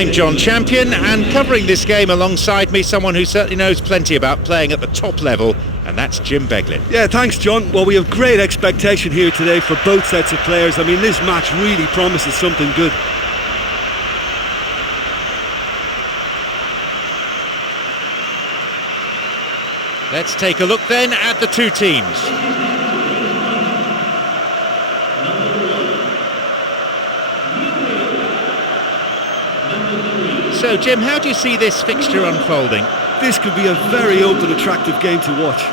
I'm John Champion, and covering this game alongside me, someone who certainly knows plenty about playing at the top level, and that's Jim Beglin. Yeah, thanks John. Well, we have great expectation here today for both sets of players. I mean, this match really promises something good. Let's take a look then at the two teams. So, Jim, how do you see this fixture unfolding? This could be a very open, attractive game to watch.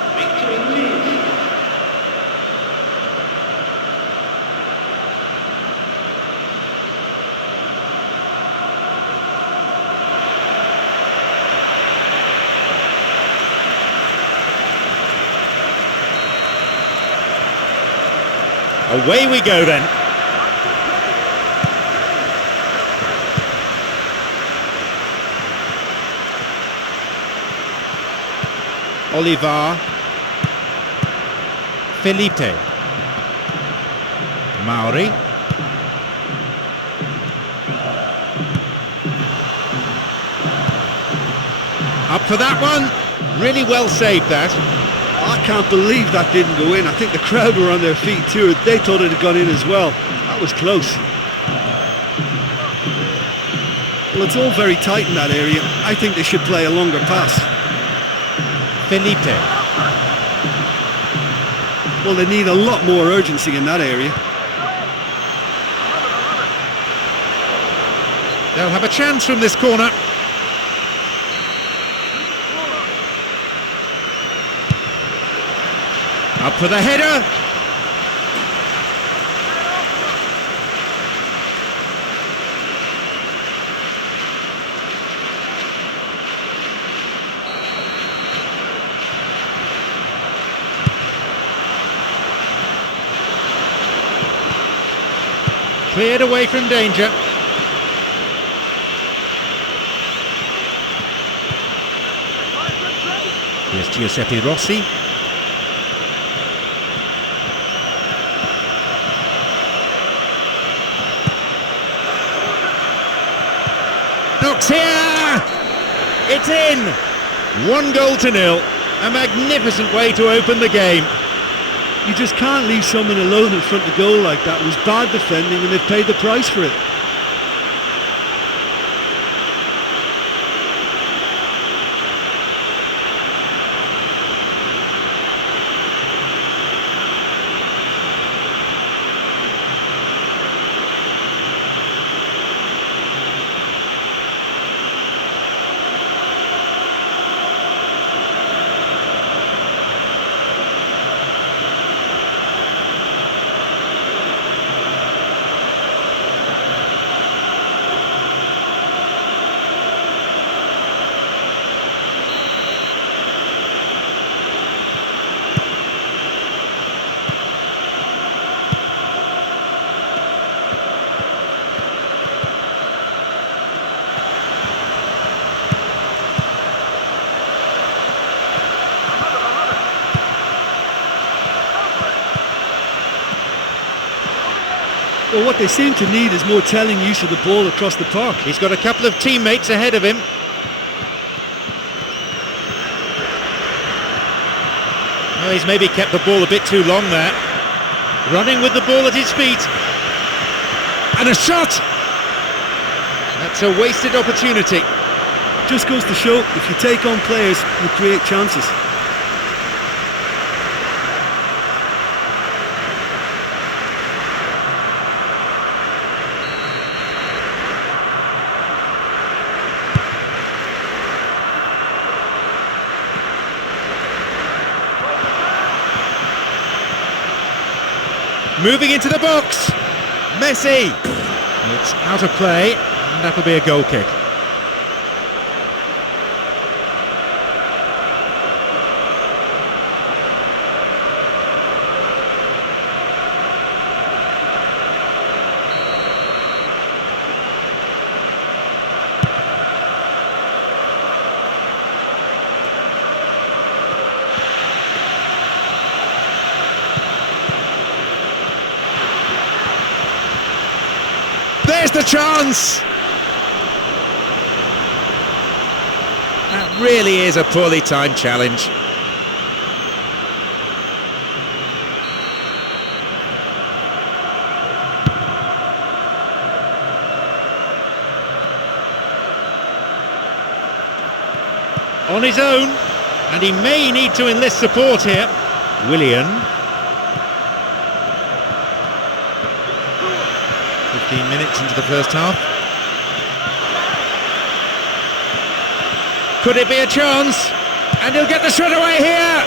Away we go then. Oliver, Felipe, Mauri, up for that one, really well saved that. I can't believe that didn't go in. I think the crowd were on their feet too. They thought it had gone in as well. That was close. Well, it's all very tight in that area. I think they should play a longer pass. Felipe. Well, they need a lot more urgency in that area. They'll have a chance from this corner. Up for the header. Cleared away from danger. Here's Giuseppe Rossi. Knocks here! It's in! 1-0. A magnificent way to open the game. You just can't leave someone alone in front of goal like that. It was bad defending and they've paid the price for it. Well, what they seem to need is more telling use of the ball across the park. He's got a couple of teammates ahead of him. Oh, he's maybe kept the ball a bit too long there. Running with the ball at his feet. And a shot! That's a wasted opportunity. Just goes to show, if you take on players, you create chances. moving into the box. Messi. It's out of play, and that'll be a goal kick. There's the chance! That really is a poorly timed challenge. On his own, and he may need to enlist support here. Willian. 15 minutes into the first half. Could it be a chance? And he'll get the shot away here!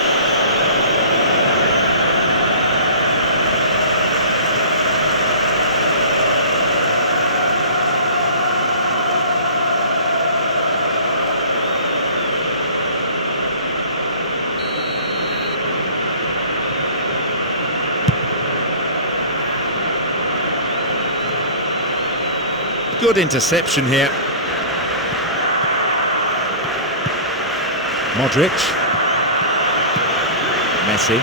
Good interception here. Modric. Messi.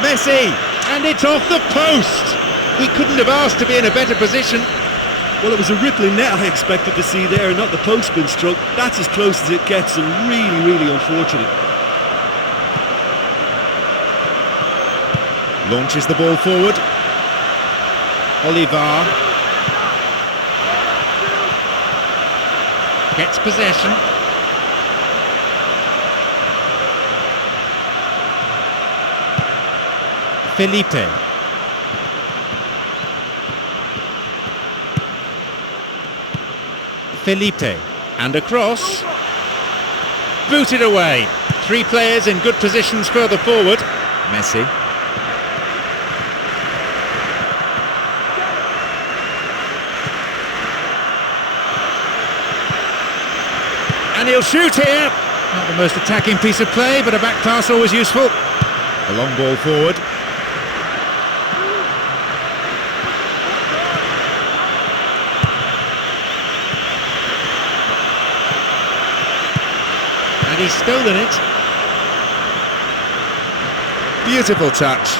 Messi! And it's off the post! He couldn't have asked to be in a better position. Well, it was a rippling net I expected to see there, not the post being struck. That's as close as it gets, and really, really unfortunate. Launches the ball forward. Oliver. Gets possession. Felipe. Felipe. And across. Booted away. Three players in good positions further forward. Messi. And he'll shoot here. Not the most attacking piece of play, but a back pass always useful. A long ball forward. And he's stolen it. Beautiful touch.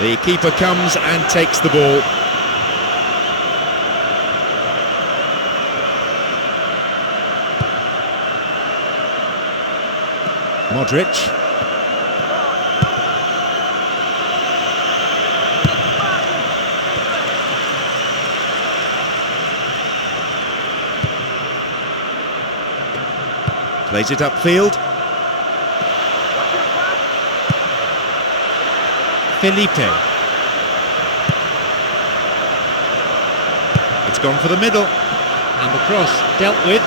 The keeper comes and takes the ball. Modric. Plays it upfield. Felipe. It's gone for the middle. And the cross dealt with.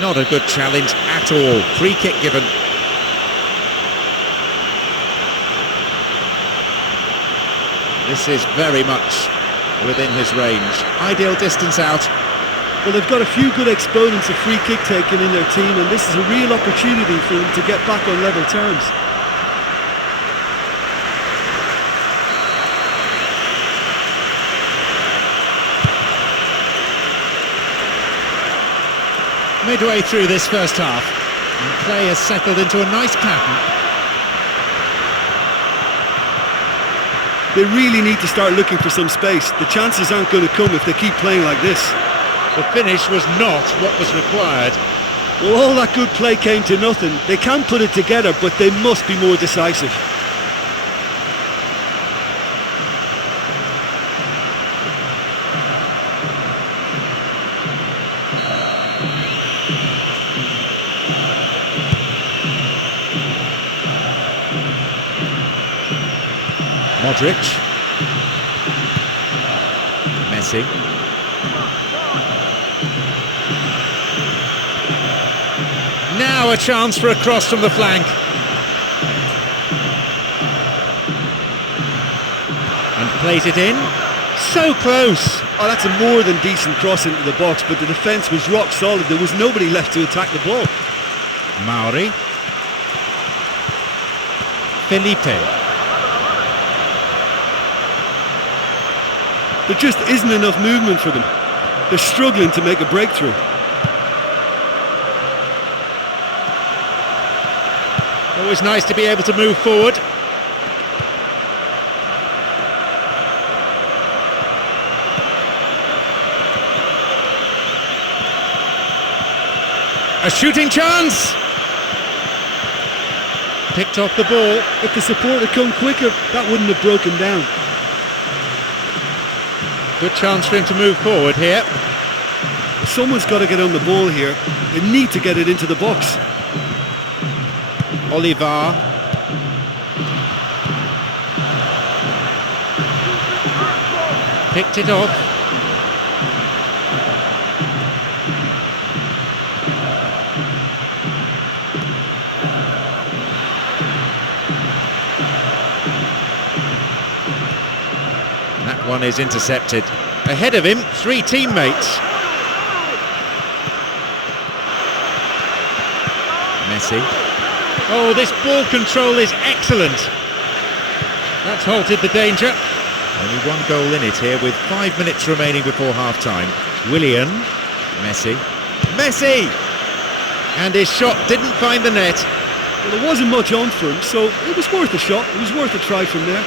Not a good challenge at all. Free kick given. This is very much within his range. Ideal distance out. Well, they've got a few good exponents of free kick taking in their team, and this is a real opportunity for them to get back on level terms. Midway through this first half, and play has settled into a nice pattern. They really need to start looking for some space. The chances aren't going to come if they keep playing like this. The finish was not what was required. Well, all that good play came to nothing. They can put it together, but they must be more decisive. Modric. Messi. Now a chance for a cross from the flank. And plays it in. So close. Oh, that's a more than decent cross into the box, but the defence was rock solid. There was nobody left to attack the ball. Mauri. Felipe. There just isn't enough movement for them. They're struggling to make a breakthrough. Always nice to be able to move forward. A shooting chance! Picked off the ball. If the support had come quicker, that wouldn't have broken down. Good chance for him to move forward here. Someone's got to get on the ball here. They need to get it into the box. Oliver. Picked it off. That one is intercepted. Ahead of him, 3 teammates. Messi. Oh, this ball control is excellent. That's halted the danger. Only 1 goal in it here with 5 minutes remaining before half-time. Willian. Messi. Messi! And his shot didn't find the net. Well, there wasn't much on for him, so it was worth a shot. It was worth a try from there.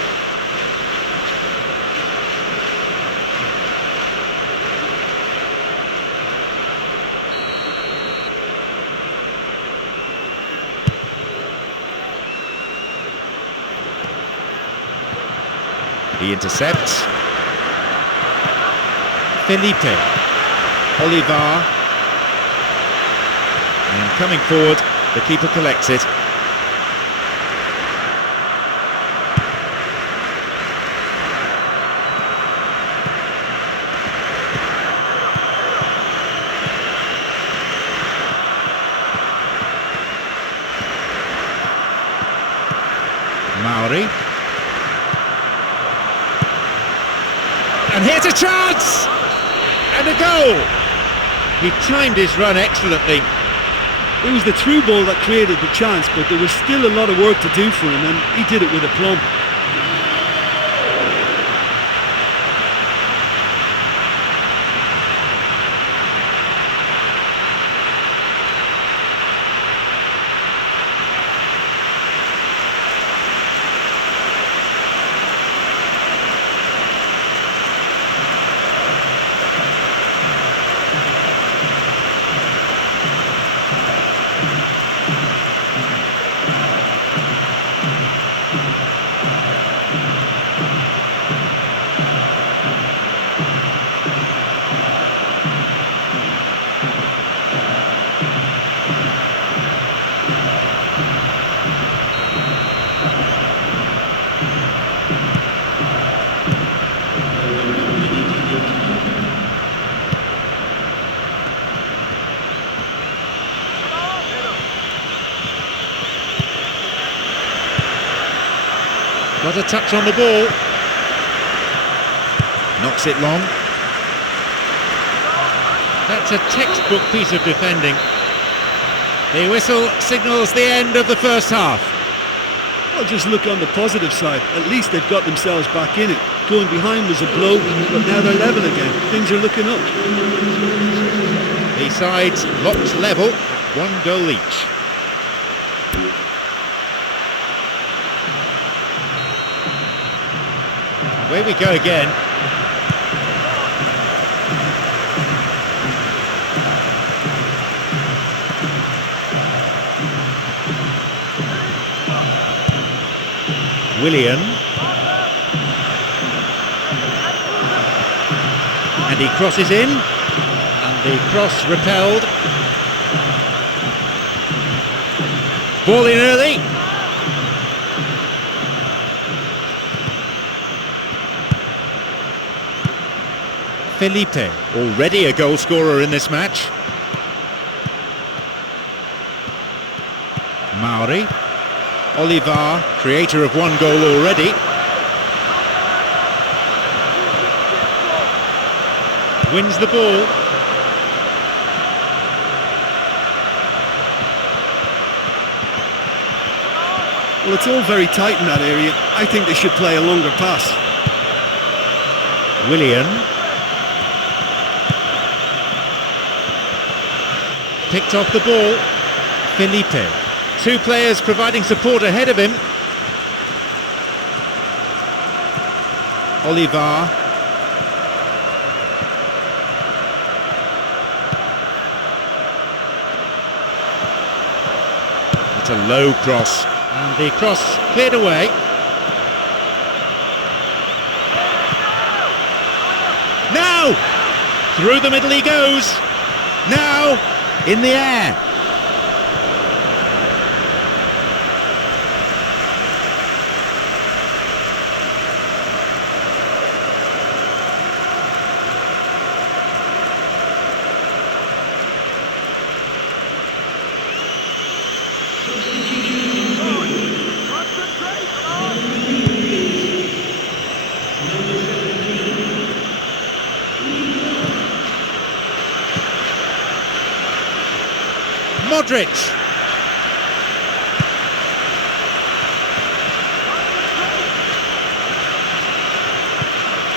He intercepts. Felipe. Oliver. And coming forward, the keeper collects it. Mauri. And here's a chance! And a goal! He timed his run excellently. It was the through ball that created the chance, but there was still a lot of work to do for him, and he did it with aplomb. Got a touch on the ball. Knocks it long. That's a textbook piece of defending. The whistle signals the end of the first half. Well, just look on the positive side. At least they've got themselves back in it. Going behind was a blow, but now they're level again. Things are looking up. The sides locked level at 1 goal each. Away we go again. Willian. And he crosses in. And the cross repelled. Ball in early. Felipe, already a goal scorer in this match. Mauri. Olivar, creator of one goal already. Wins the ball. Well, it's all very tight in that area. I think they should play a longer pass. Willian. Picked off the ball. Felipe. Two players providing support ahead of him. Olivar. It's a low cross. And the cross cleared away. Now! Through the middle he goes. Now! In the air. Modric.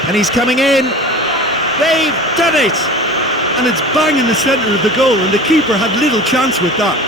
And he's coming in. They've done it. And it's bang in the centre of the goal, and the keeper had little chance with that.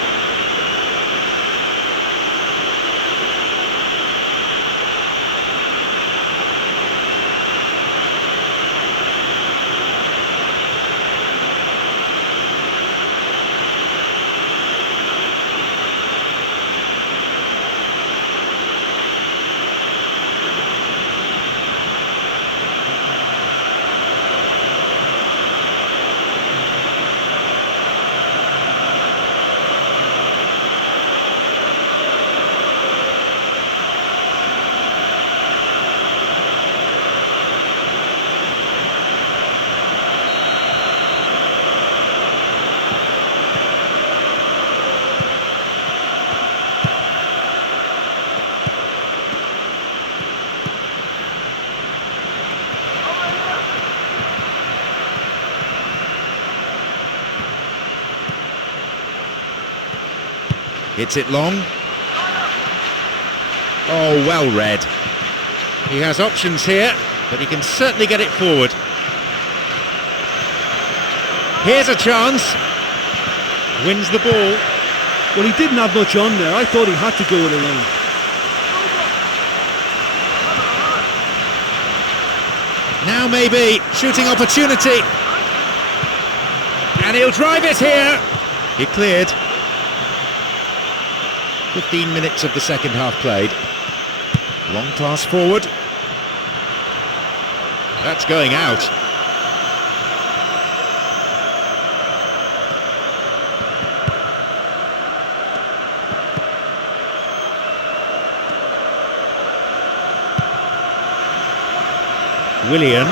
Hits it long. Oh, well read. He has options here, but he can certainly get it forward. Here's a chance. Wins the ball. Well, he didn't have much on there. I thought he had to go it alone. Now maybe shooting opportunity. And he'll drive it here. He cleared. 15 minutes of the second half played. Long pass forward. That's going out. Willian.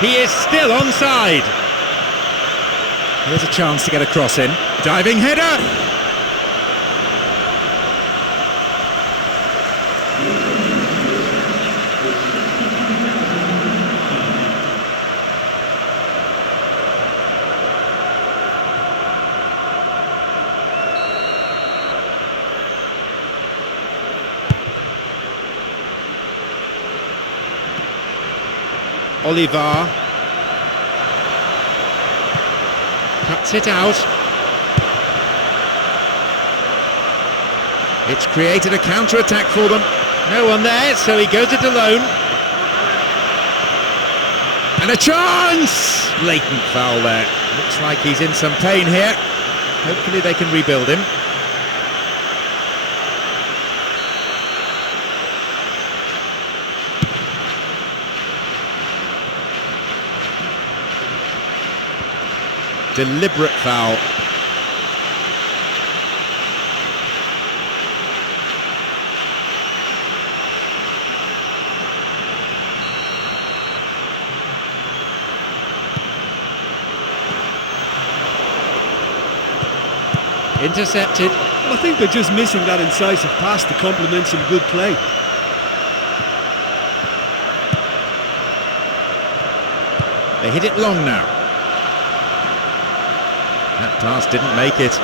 He is still onside. Here's a chance to get a cross in. Diving header. Olivar cuts it out. It's created a counter-attack for them. No one there, so he goes it alone. And a chance! Blatant foul there. Looks like he's in some pain here. Hopefully they can rebuild him. Deliberate foul. Intercepted. Well, I think they're just missing that incisive pass to complement some good play. They hit it long now. That pass didn't make it.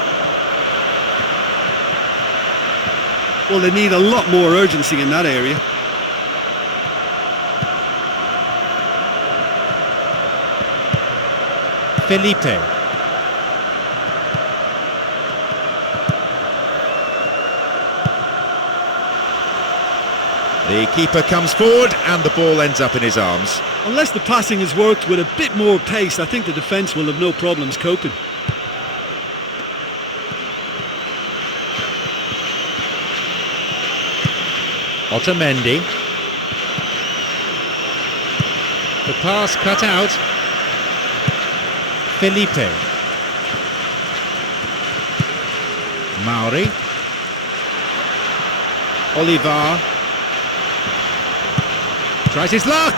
Well, they need a lot more urgency in that area. Felipe. The keeper comes forward and the ball ends up in his arms. Unless the passing has worked with a bit more pace, I think the defence will have no problems coping. Otamendi. The pass cut out. Felipe. Mauri. Olivar. Tries his luck.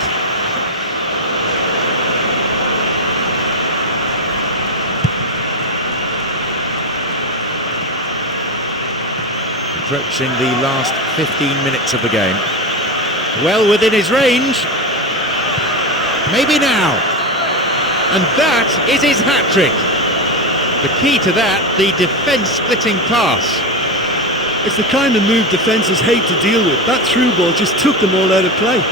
Approaching the last 15 minutes of the game. Well within his range. Maybe now. And that is his hat-trick. The key to that, the defence-splitting pass. It's the kind of move defences hate to deal with. That through ball just took them all out of play.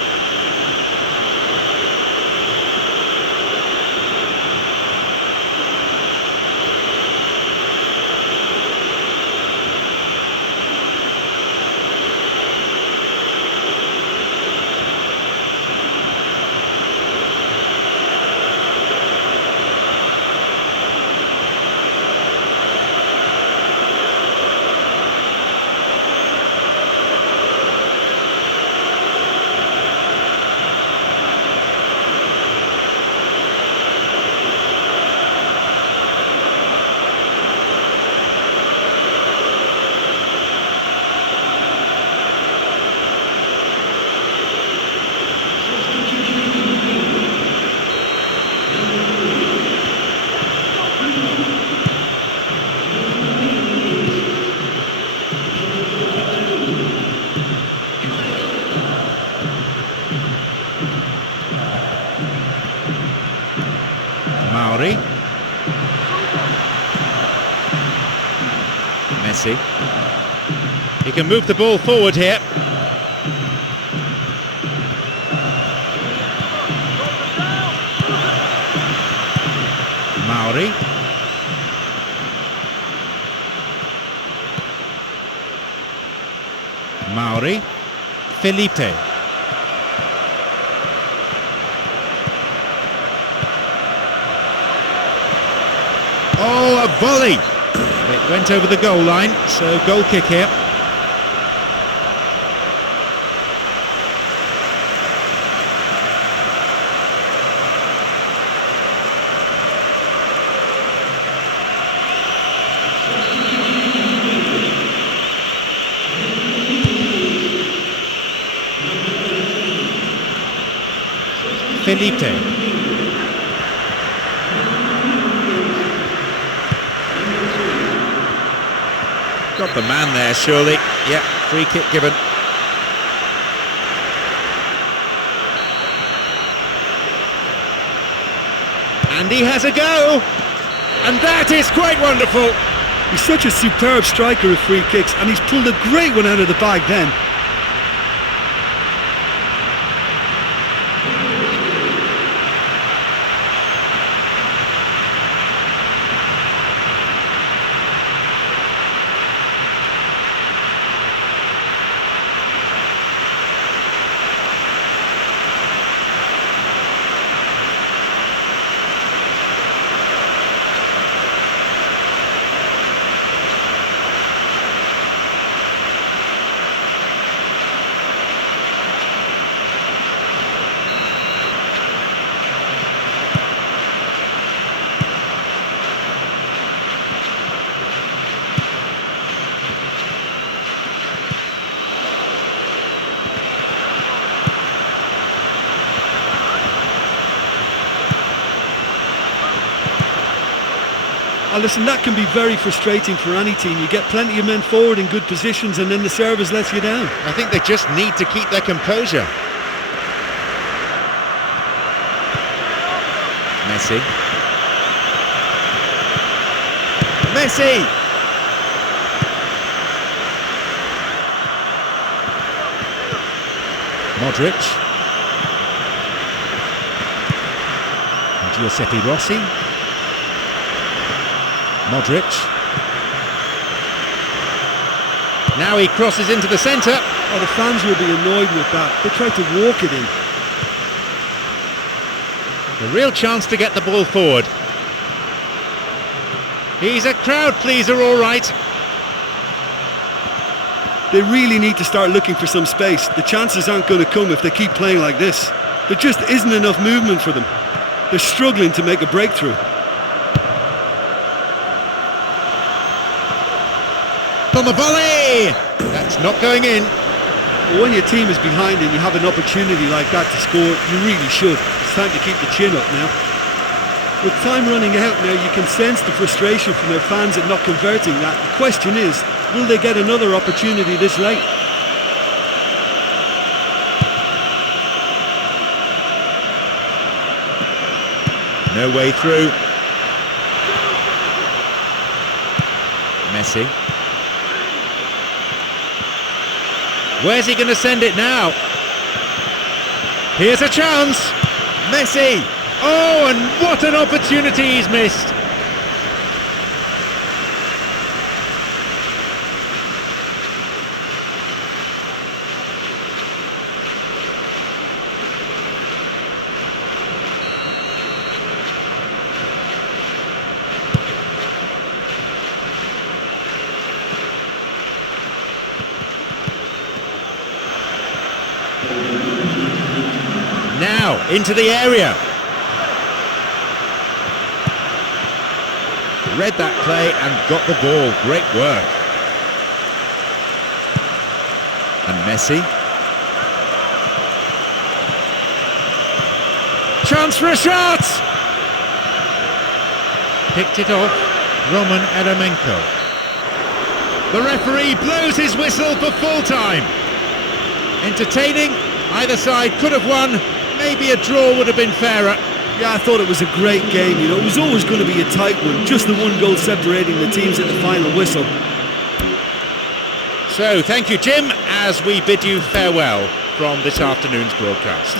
Mauri. Messi. He can move the ball forward here. Mauri. Mauri. Felipe. Oh, a volley! It went over the goal line, so goal kick here. Felipe. Got the man there, surely. Yeah, free kick given. And he has a go! And that is quite wonderful! He's such a superb striker of free kicks, and he's pulled a great one out of the bag then. Oh, listen, that can be very frustrating for any team. You get plenty of men forward in good positions and then the service lets you down. I think they just need to keep their composure. Messi. Messi! Modric. Giuseppe Rossi. Modric. Now he crosses into the centre. Oh, the fans will be annoyed with that. They tried to walk it in. A real chance to get the ball forward. He's a crowd pleaser, all right. They really need to start looking for some space. The chances aren't going to come if they keep playing like this. There just isn't enough movement for them. They're struggling to make a breakthrough. On the volley! That's not going in. But when your team is behind and you have an opportunity like that to score, you really should. It's time to keep the chin up now. With time running out now, you can sense the frustration from their fans at not converting that. The question is, will they get another opportunity this late? No way through. Messi. Where's he going to send it now? Here's a chance. Messi. Oh, and what an opportunity he's missed. Now, into the area. Read that play and got the ball. Great work. And Messi. Chance for a shot! Picked it off. Roman Eremenko. The referee blows his whistle for full time. Entertaining. Either side could have won. Maybe a draw would have been fairer. Yeah, I thought it was a great game, you know. It was always going to be a tight one. Just the one goal separating the teams at the final whistle. So, thank you, Jim, as we bid you farewell from this afternoon's broadcast.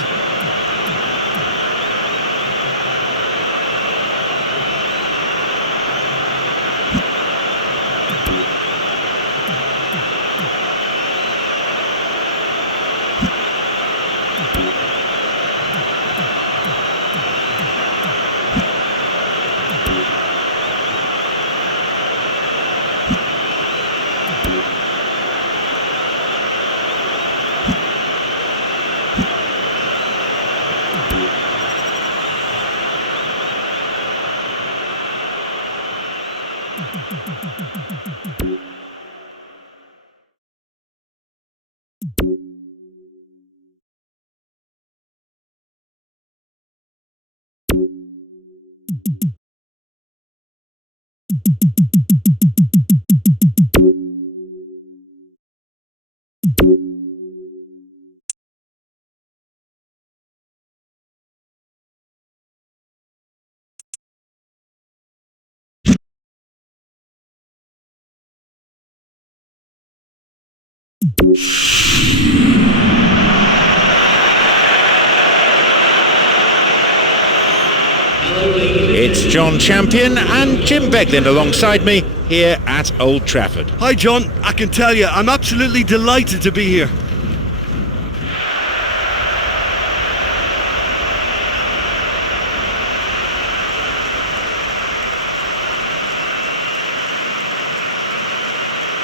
It's John Champion and Jim Beglin alongside me here at Old Trafford. Hi John, I can tell you, I'm absolutely delighted to be here.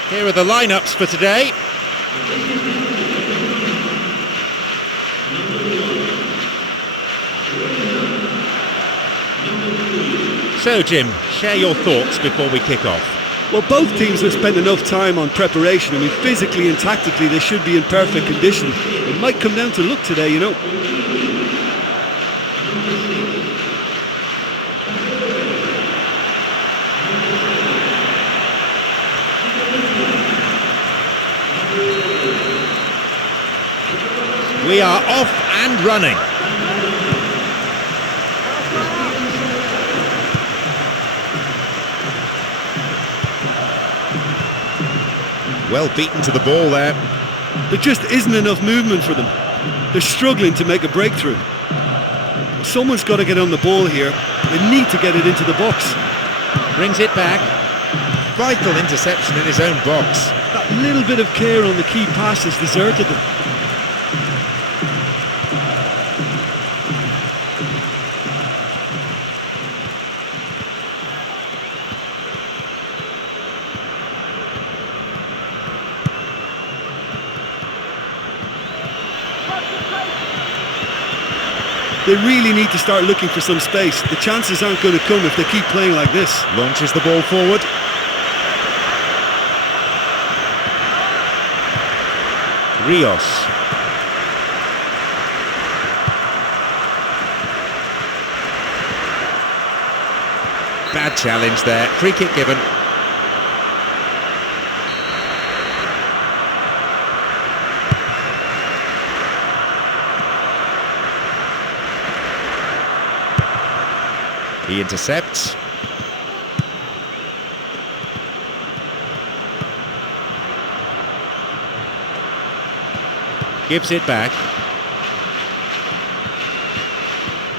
Here are the lineups for today. So Jim, share your thoughts before we kick off. Well, both teams have spent enough time on preparation. I mean, physically and tactically they should be in perfect condition. It might come down to luck today, you know. We are off and running. Well beaten to the ball there. There just isn't enough movement for them. They're struggling to make a breakthrough. Someone's got to get on the ball here. They need to get it into the box. Brings it back. Vital interception in his own box. That little bit of care on the key pass has deserted them. They really need to start looking for some space. The chances aren't going to come if they keep playing like this. Launches the ball forward. Rios. Bad challenge there. Free kick given. He intercepts. Gives it back.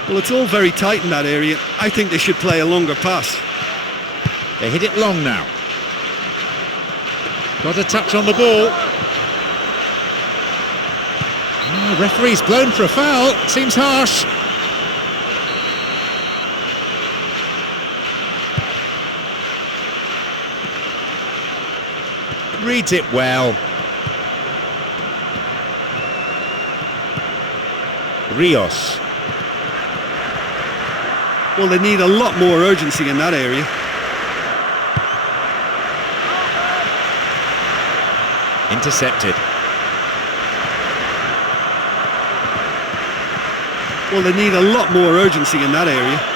Well, it's all very tight in that area. I think they should play a longer pass. They hit it long now. Got a touch on the ball. Oh, referee's blown for a foul. Seems harsh. Reads it well. Rios. Well, they need a lot more urgency in that area. Intercepted. Well, they need a lot more urgency in that area.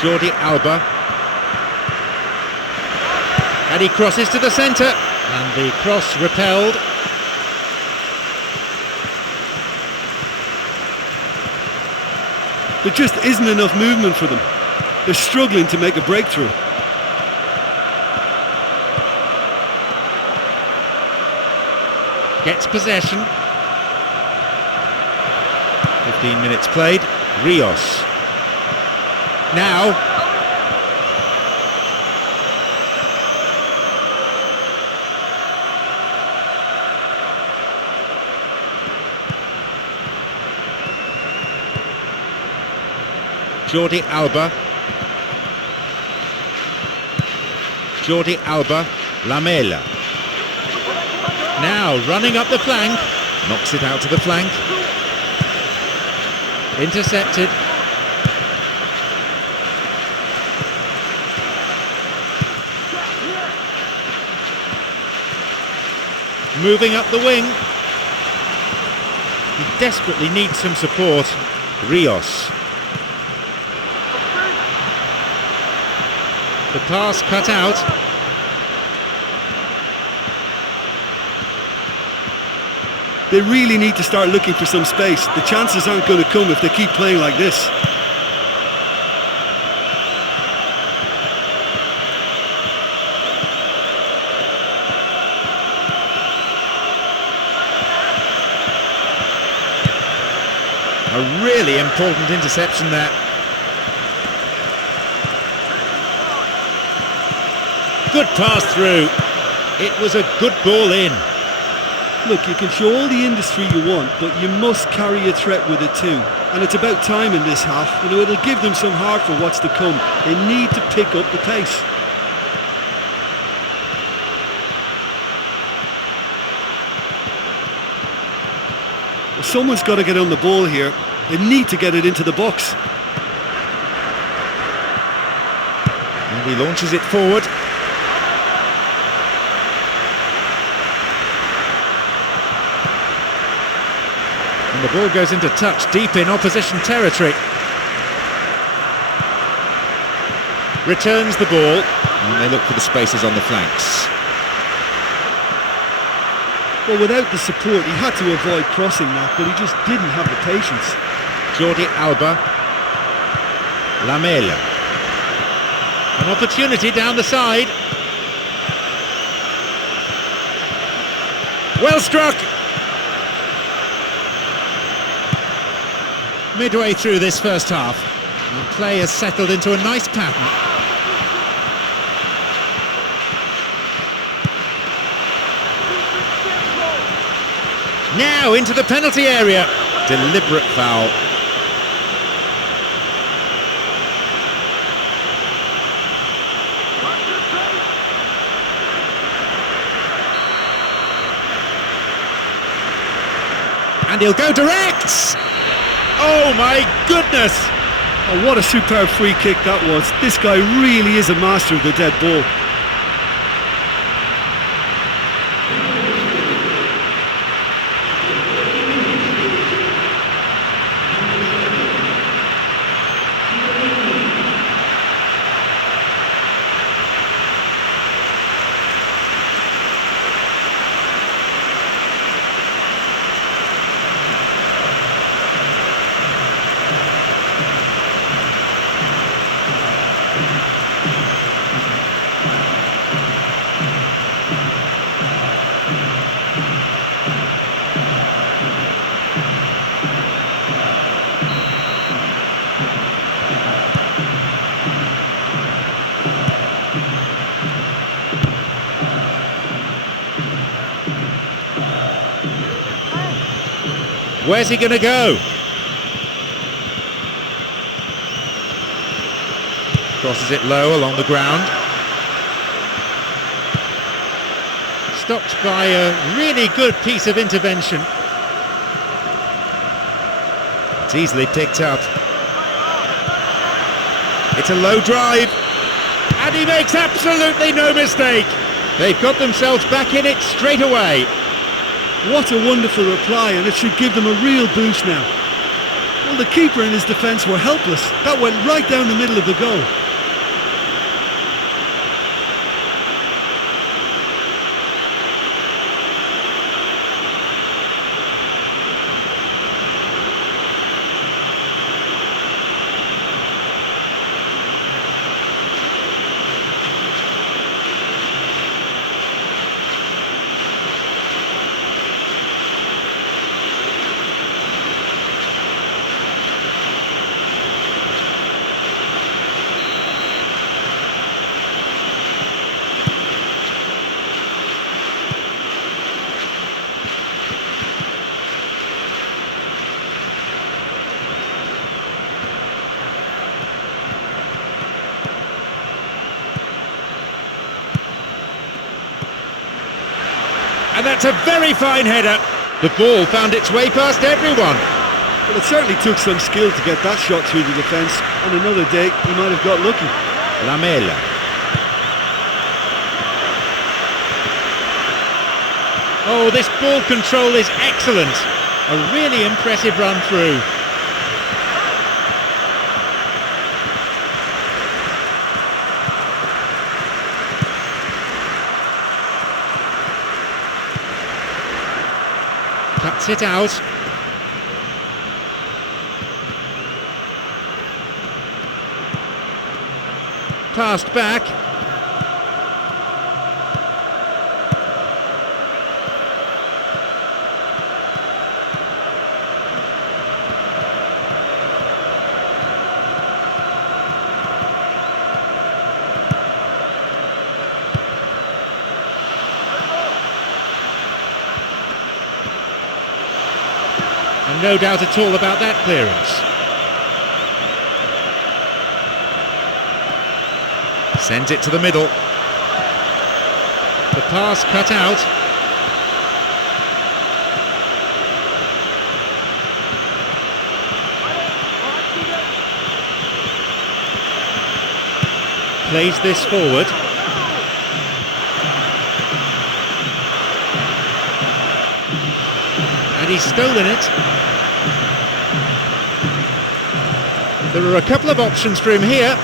Jordi Alba. And he crosses to the centre. And the cross repelled. There just isn't enough movement for them. They're struggling to make a breakthrough. Gets possession. 15 minutes played. Rios. Now. Jordi Alba. Jordi Alba. Lamela. Now running up the flank. Knocks it out to the flank. Intercepted. Moving up the wing. He desperately needs some support. Rios. The pass cut out. They really need to start looking for some space. The chances aren't going to come if they keep playing like this. A really important interception there. Good pass through. It was a good ball in. Look, you can show all the industry you want, but you must carry a threat with it too. And it's about time in this half. You know, it'll give them some heart for what's to come. They need to pick up the pace. Well, someone's got to get on the ball here. They need to get it into the box. And he launches it forward. And the ball goes into touch deep in opposition territory. returns the ball, and they look for the spaces on the flanks. Well, without the support, he had to avoid crossing that, but he just didn't have the patience. Jordi Alba. Lamela. An opportunity down the side. Well struck! Midway through this first half, the play has settled into a nice pattern. Now into the penalty area. Deliberate foul. And he'll go direct! Oh my goodness! Oh, what a superb free kick that was. This guy really is a master of the dead ball. Where's he going to go? Crosses it low along the ground. Stopped by a really good piece of intervention. It's easily picked up. It's a low drive. And he makes absolutely no mistake. They've got themselves back in it straight away. What a wonderful reply, and it should give them a real boost now. Well, the keeper and his defence were helpless. That went right down the middle of the goal. And that's a very fine header. The ball found its way past everyone. Well, it certainly took some skill to get that shot through the defence. On another day, he might have got lucky. Lamela. Oh, this ball control is excellent. A really impressive run through. Cuts it out. Passed back. And no doubt at all about that clearance. Sends it to the middle. The pass cut out. Plays this forward. And he's stolen it. There are a couple of options for him here.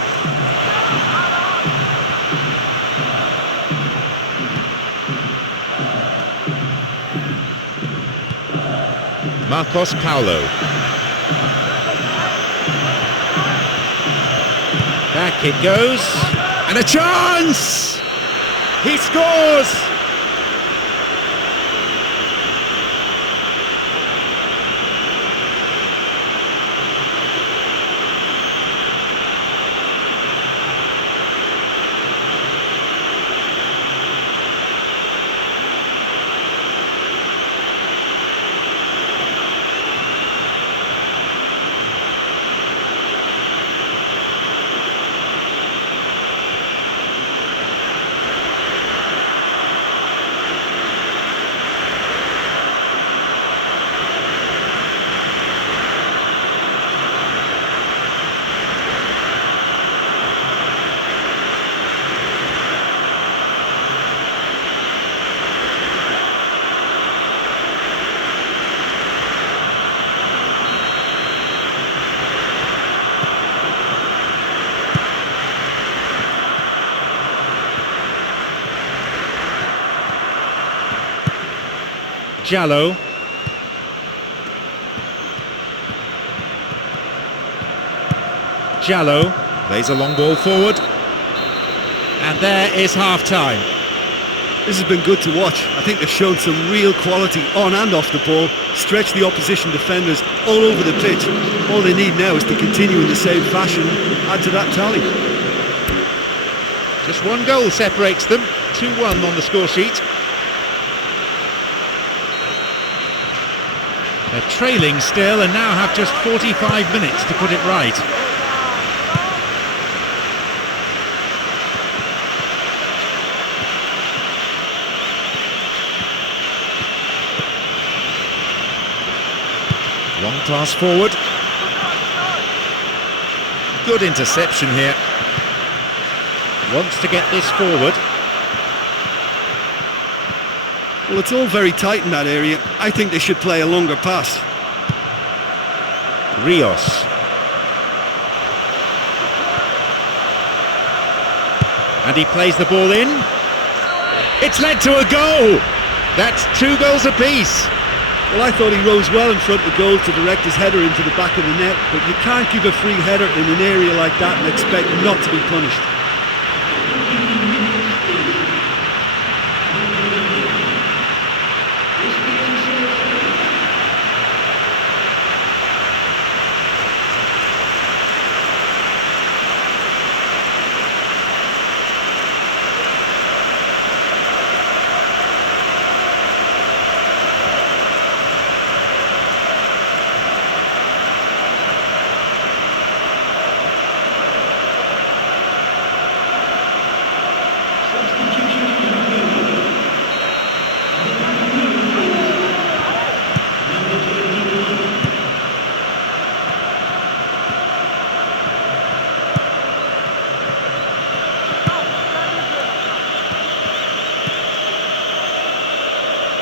Marcos Paulo. Back it goes. And a chance! He scores! Jallo. Jallo plays a long ball forward. And there is half-time. This has been good to watch. I think they've shown some real quality on and off the ball, stretched the opposition defenders all over the pitch. All they need now is to continue in the same fashion, add to that tally. Just one goal separates them, 2-1 on the score sheet. They're trailing still and now have just 45 minutes to put it right. Long pass forward. Good interception here. Wants to get this forward. Well, it's all very tight in that area. I think they should play a longer pass. Rios. And he plays the ball in. It's led to a goal. That's 2 goals apiece. Well, I thought he rose well in front of the goal to direct his header into the back of the net, but you can't give a free header in an area like that and expect not to be punished.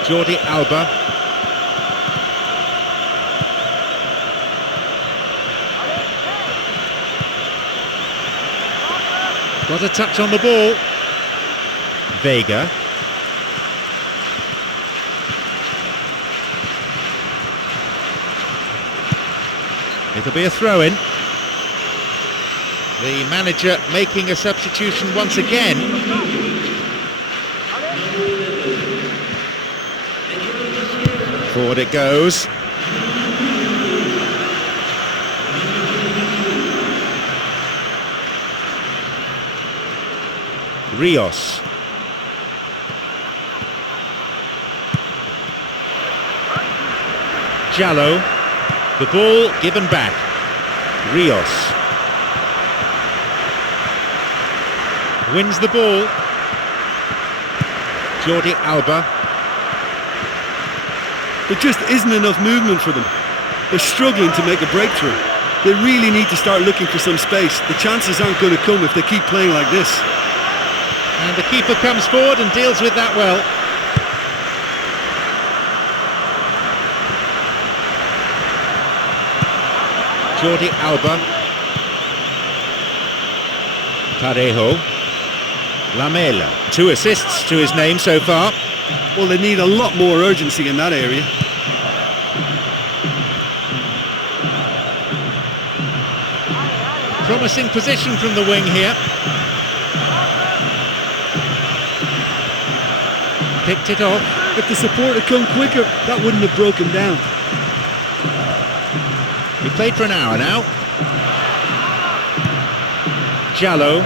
Jordi Alba. Got a touch on the ball. Vega. It'll be a throw-in. The manager making a substitution once again. Forward it goes. Rios. Jallo. The ball given back. Rios. Wins the ball. Jordi Alba. There just isn't enough movement for them. They're struggling to make a breakthrough. They really need to start looking for some space. The chances aren't going to come if they keep playing like this. And the keeper comes forward and deals with that well. Jordi Alba. Parejo. Lamela. 2 assists to his name so far. Well, they need a lot more urgency in that area. Promising position from the wing here. Picked it off. If the support had come quicker, that wouldn't have broken down. He played for an hour now. Jallo.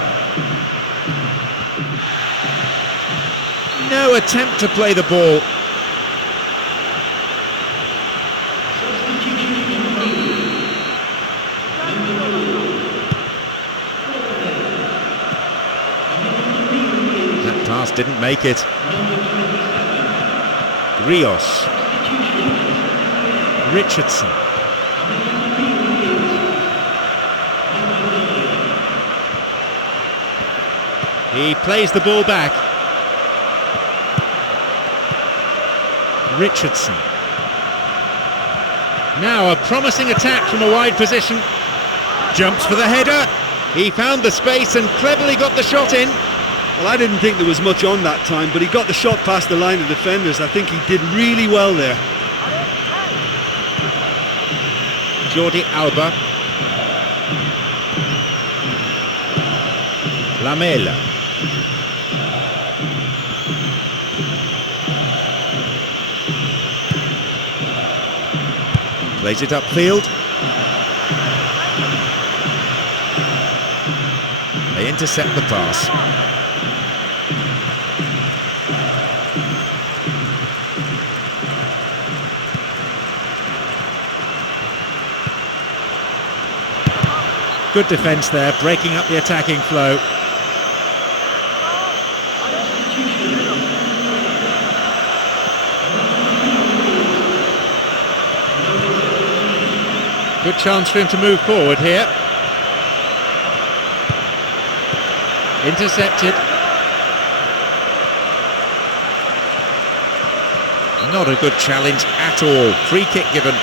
No attempt to play the ball. That pass didn't make it. Rios. Richardson. He plays the ball back. Richardson. Now a promising attack from a wide position. Jumps for the header. He found the space and cleverly got the shot in. Well, I didn't think there was much on that time, but he got the shot past the line of defenders. I think he did really well there. Jordi Alba. Lamela. Plays it upfield. They intercept the pass. Good defence there, breaking up the attacking flow. Good chance for him to move forward here. Intercepted. Not a good challenge at all. Free kick given.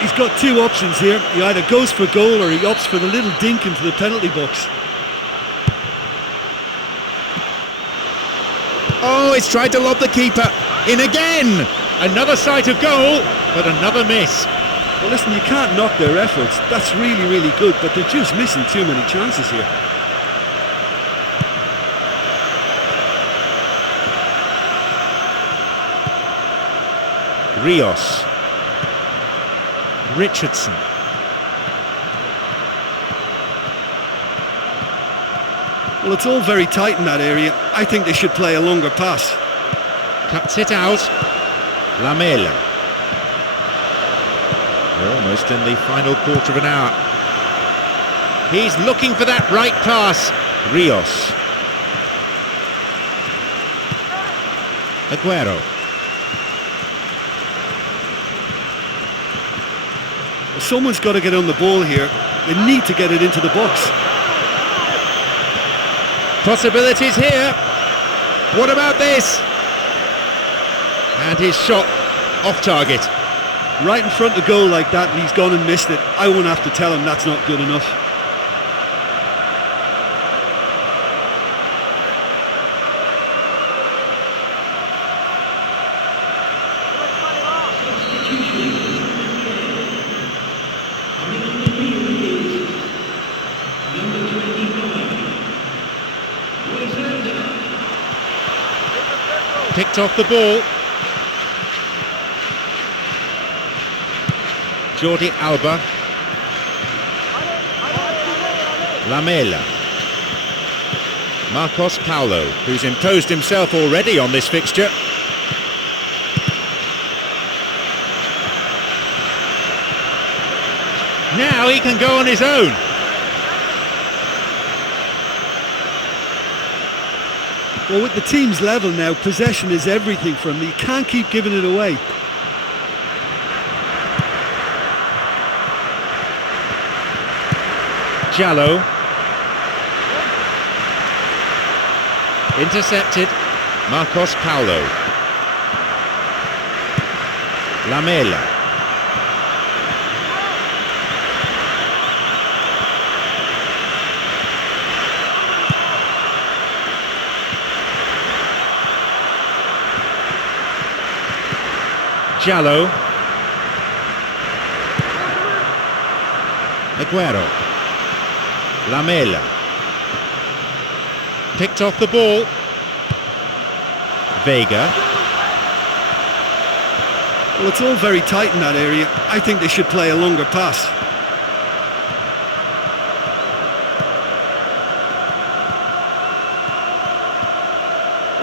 He's got two options here. He either goes for goal or he opts for the little dink into the penalty box. Oh, it's tried to lob the keeper. In again! Another sight of goal, but another miss. Well, listen, you can't knock their efforts. That's really, really good, but they're just missing too many chances here. Rios. Richardson. Well, it's all very tight in that area. I think they should play a longer pass. Cuts it out. Lamela. We're almost in the final quarter of an hour. He's looking for that right pass. Rios. Aguero. Well, someone's got to get on the ball here. They need to get it into the box. Possibilities here. What about this? And his shot off target. Right in front of goal like that, and he's gone and missed it. I won't have to tell him that's not good enough. Picked off the ball. Jordi Alba. Lamela. Marcos Paulo, who's imposed himself already on this fixture. Now he can go on his own. Well, with the team's level now, possession is everything for him. He can't keep giving it away. Jallo. Intercepted. Marcos Paulo. Lamela. Jallo. Aguero. Lamela. Picked off the ball. Vega. Well, it's all very tight in that area. I think they should play a longer pass.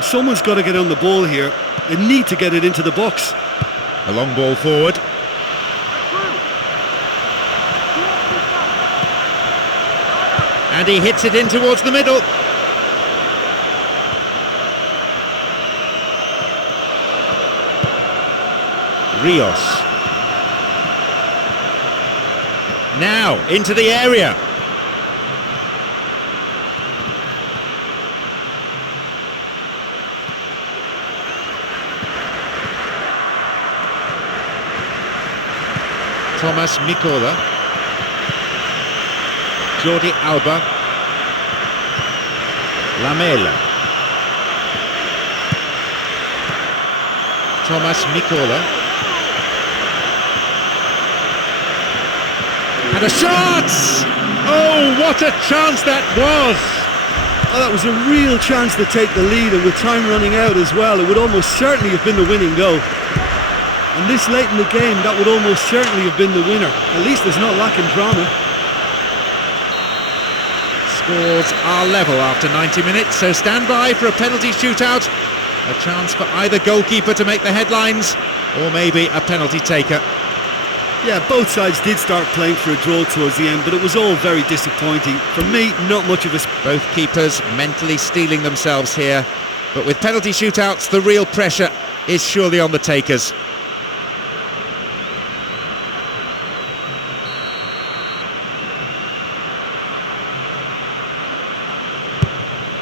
Someone's got to get on the ball here. They need to get it into the box. A long ball forward. And he hits it in towards the middle. Rios. Now into the area. Thomas Mikola. Jordi Alba. Lamela. Thomas Mikola. And a shot! Oh, what a chance that was! Oh, that was a real chance to take the lead, and with time running out as well, it would almost certainly have been the winning goal. And this late in the game, that would almost certainly have been the winner. At least there's not lacking drama. Scores are level after 90 minutes, so stand by for a penalty shootout. A chance for either goalkeeper to make the headlines, or maybe a penalty taker. Yeah, both sides did start playing for a draw towards the end, but it was all very disappointing. For me, not much of a... Both keepers mentally steeling themselves here, but with penalty shootouts, the real pressure is surely on the takers.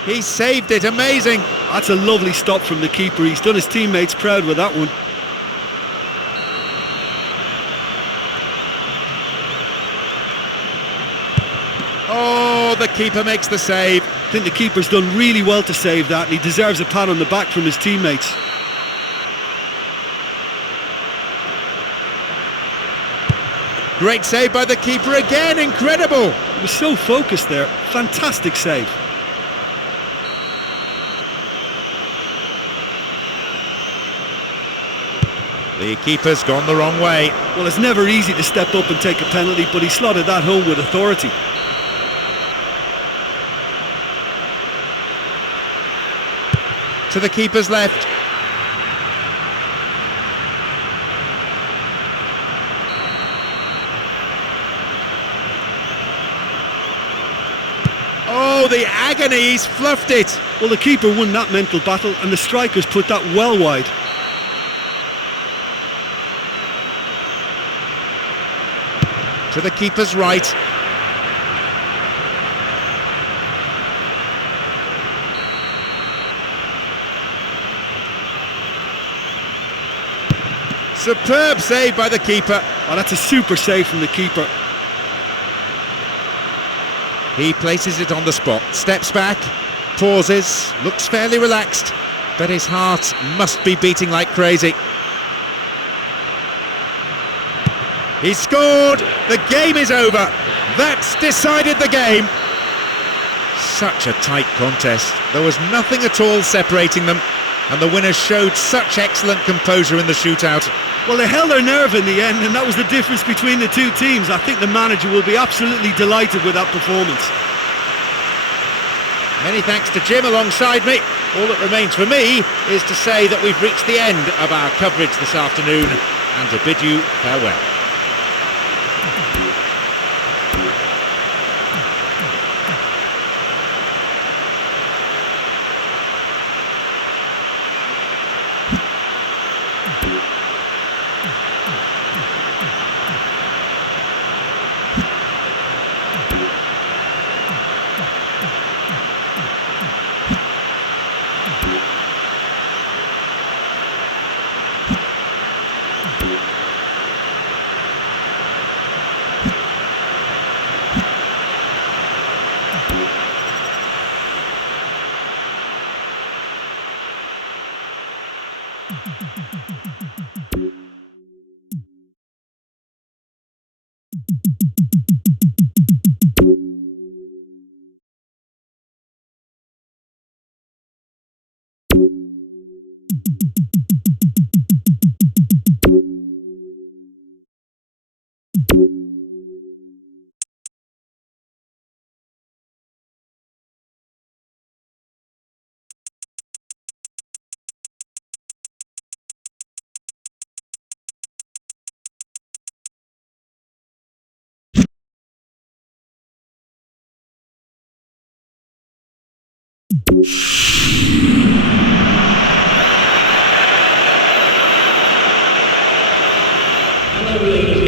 He saved it, amazing. That's a lovely stop from the keeper. He's done his teammates proud with that one. Oh, the keeper makes the save. I think the keeper's done really well to save that, and he deserves a pat on the back from his teammates. Great save by the keeper again, incredible. He was so focused there. Fantastic save. The keeper's gone the wrong way. Well, it's never easy to step up and take a penalty, but he slotted that home with authority. To the keeper's left. Oh, the agony, he's fluffed it. Well, the keeper won that mental battle, and the strikers put that well wide. To the keeper's right. Superb save by the keeper. Oh, that's a super save from the keeper. He places it on the spot, steps back, pauses, looks fairly relaxed, but his heart must be beating like crazy. He scored! The game is over! That's decided the game! Such a tight contest. There was nothing at all separating them, and the winners showed such excellent composure in the shootout. Well, they held their nerve in the end, and that was the difference between the two teams. I think the manager will be absolutely delighted with that performance. Many thanks to Jim alongside me. All that remains for me is to say that we've reached the end of our coverage this afternoon and to bid you farewell.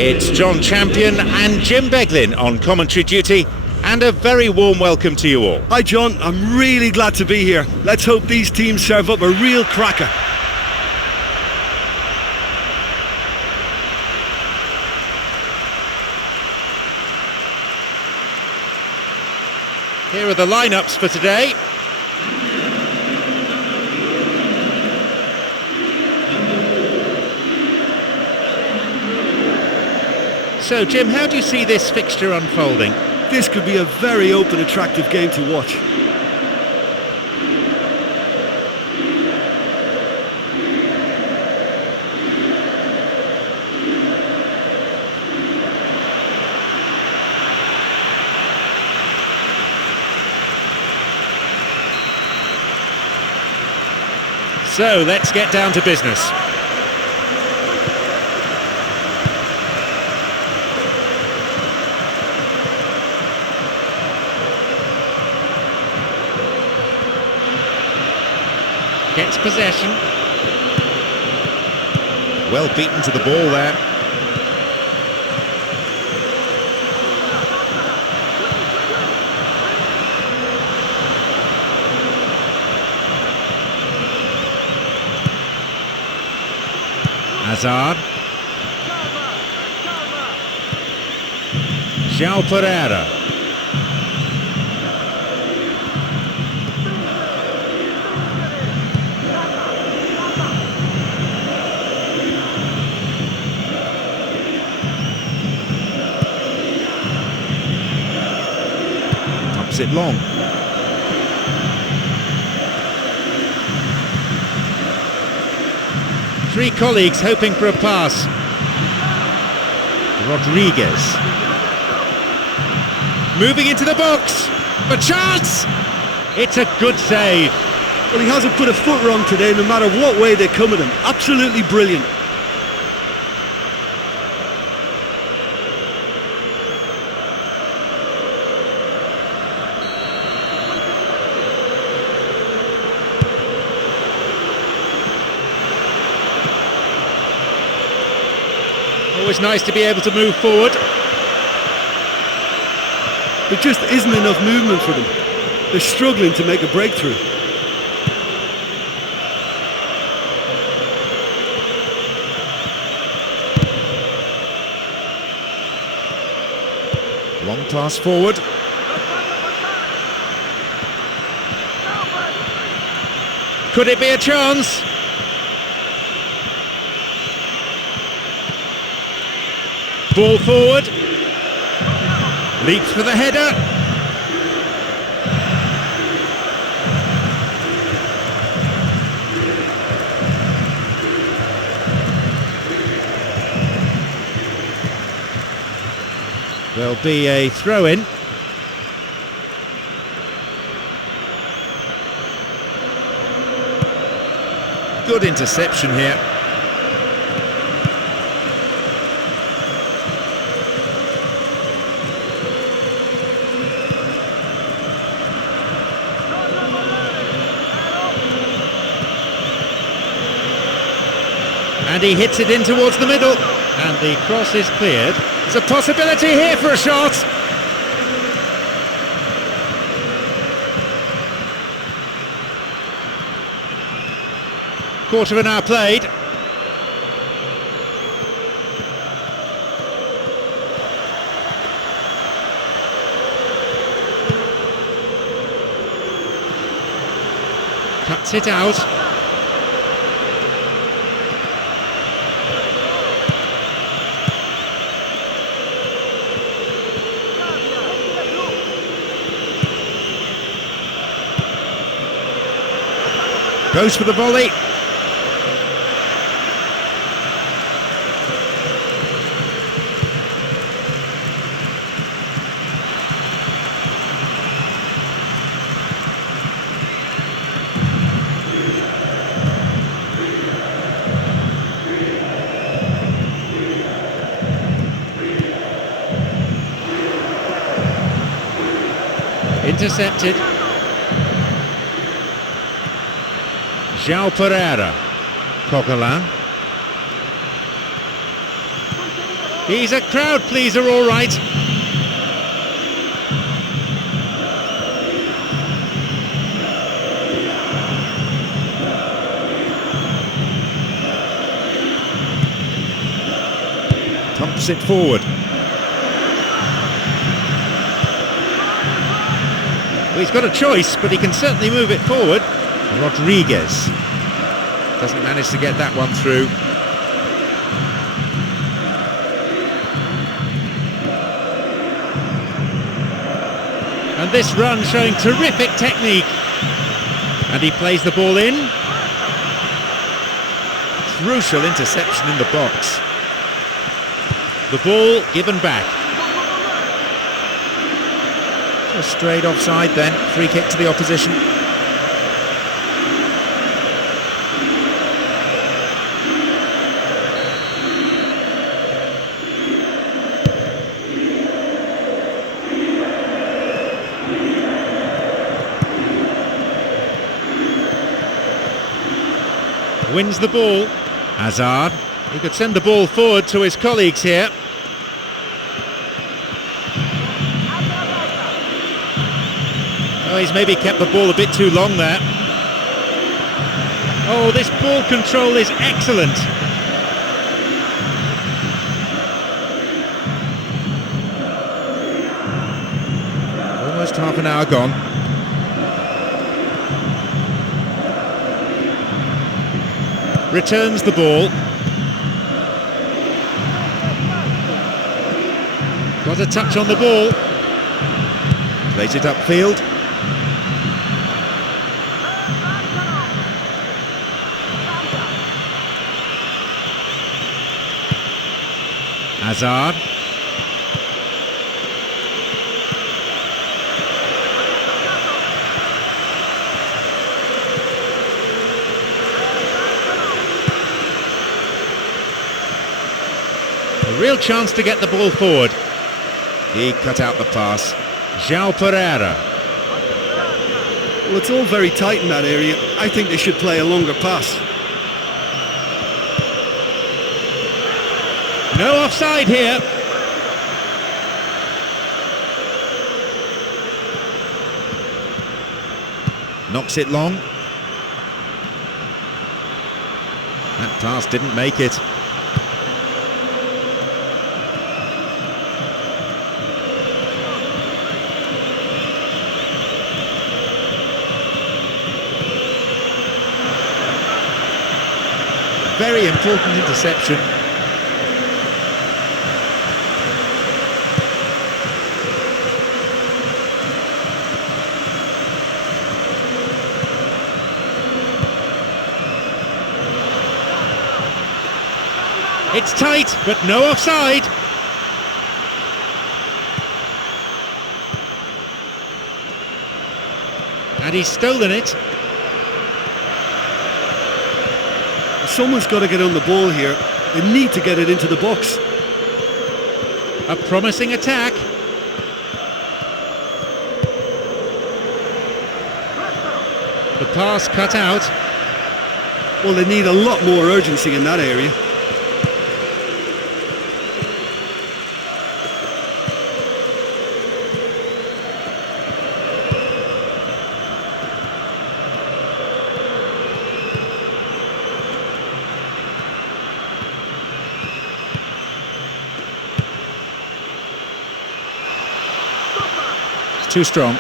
It's John Champion and Jim Beglin on commentary duty, and a very warm welcome to you all. Hi John, I'm really glad to be here. Let's hope these teams serve up a real cracker. Here are the lineups for today. So, Jim, how do you see this fixture unfolding? This could be a very open, attractive game to watch. So, let's get down to business. Gets possession. Well beaten to the ball there. Hazard. João Pereira. Ups it long. Three colleagues hoping for a pass. Rodriguez. Moving into the box. A chance! It's a good save. Well, he hasn't put a foot wrong today, no matter what way they come at him. Absolutely brilliant. Always nice to be able to move forward. There just isn't enough movement for them. They're struggling to make a breakthrough. Long pass forward. Could it be a chance? Ball forward. Leaps for the header. There'll be a throw-in. Good interception here. And he hits it in towards the middle. And the cross is cleared. There's a possibility here for a shot. Quarter of an hour played. Cuts it out. Goes for the volley. Intercepted. João Pereira. Coquelin. He's a crowd pleaser, all right. Pumps it forward. Well, he's got a choice, but he can certainly move it forward. Rodriguez doesn't manage to get that one through. And this run showing terrific technique. And he plays the ball in. Crucial interception in the box. The ball given back. Just straight offside then. Free kick to the opposition. Wins the ball. Hazard. He could send the ball forward to his colleagues here. Oh, he's maybe kept the ball a bit too long there. Oh, this ball control is excellent. Almost half an hour gone. Returns the ball. Got a touch on the ball. Plays it upfield. Hazard. A real chance to get the ball forward. He cut out the pass. João Pereira. Well, it's all very tight in that area. I think they should play a longer pass. No offside here. Knocks it long. That pass didn't make it. Very important interception. It's tight, but no offside. And he's stolen it. Someone's got to get on the ball here. They need to get it into the box. A promising attack. The pass cut out. Well, they need a lot more urgency in that area. Too strong.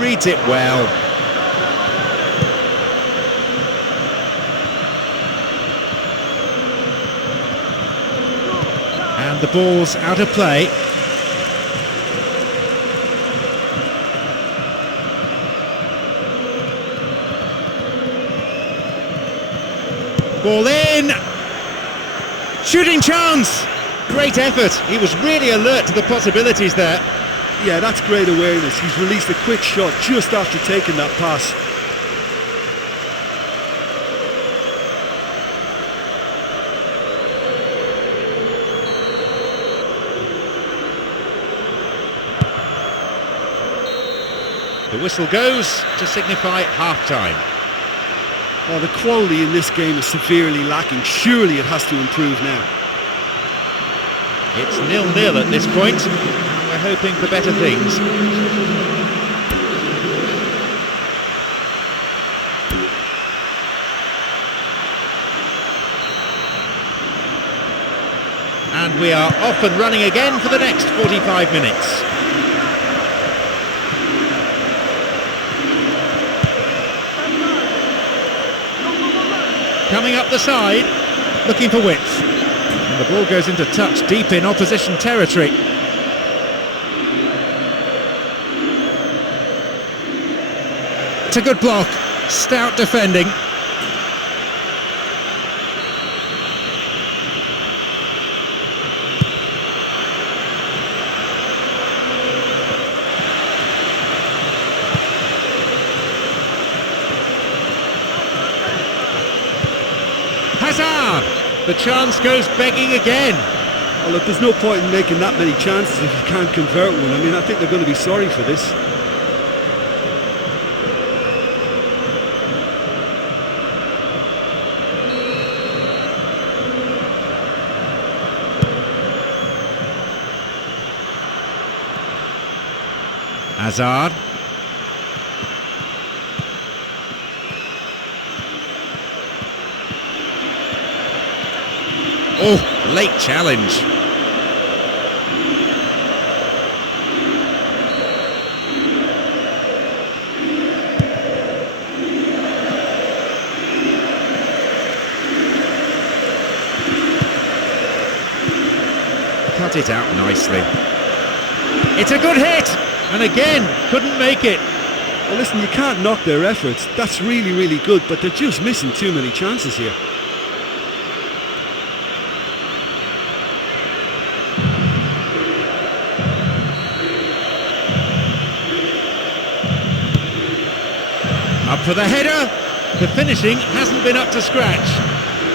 Reads it well. And the ball's out of play. Ball in. Shooting chance! Great effort. He was really alert to the possibilities there. Yeah, that's great awareness. He's released a quick shot just after taking that pass. The whistle goes to signify half-time. Well, the quality in this game is severely lacking. Surely it has to improve now. It's 0-0 at this point. We're hoping for better things. And we are off and running again for the next 45 minutes. Coming up the side, looking for width. And the ball goes into touch deep in opposition territory. It's a good block, stout defending. Hazard! The chance goes begging again. Well, look, there's no point in making that many chances if you can't convert one. I mean, I think they're going to be sorry for this. Hazard. Oh, late challenge. Cut it out nicely. It's a good hit, and again, couldn't make it. Well, listen, you can't knock their efforts. That's really, really good, but they're just missing too many chances here. Up for the header. The finishing hasn't been up to scratch.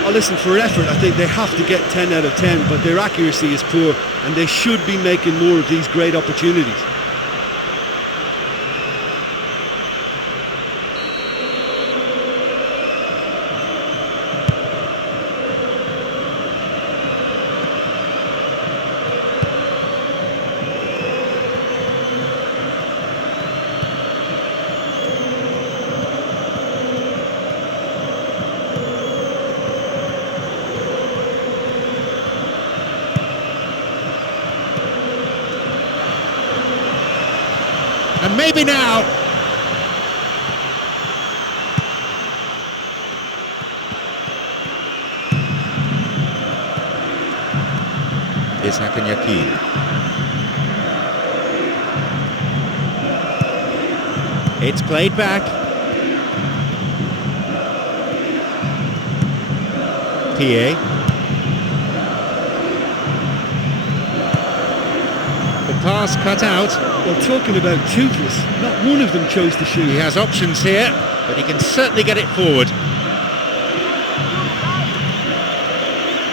Well, listen, for effort, I think they have to get 10 out of 10, but their accuracy is poor, and they should be making more of these great opportunities. And maybe now. Is Hakanyaki. It's played back. PA. The pass cut out. Well, talking about toothless, not one of them chose to shoot. He has options here, but he can certainly get it forward.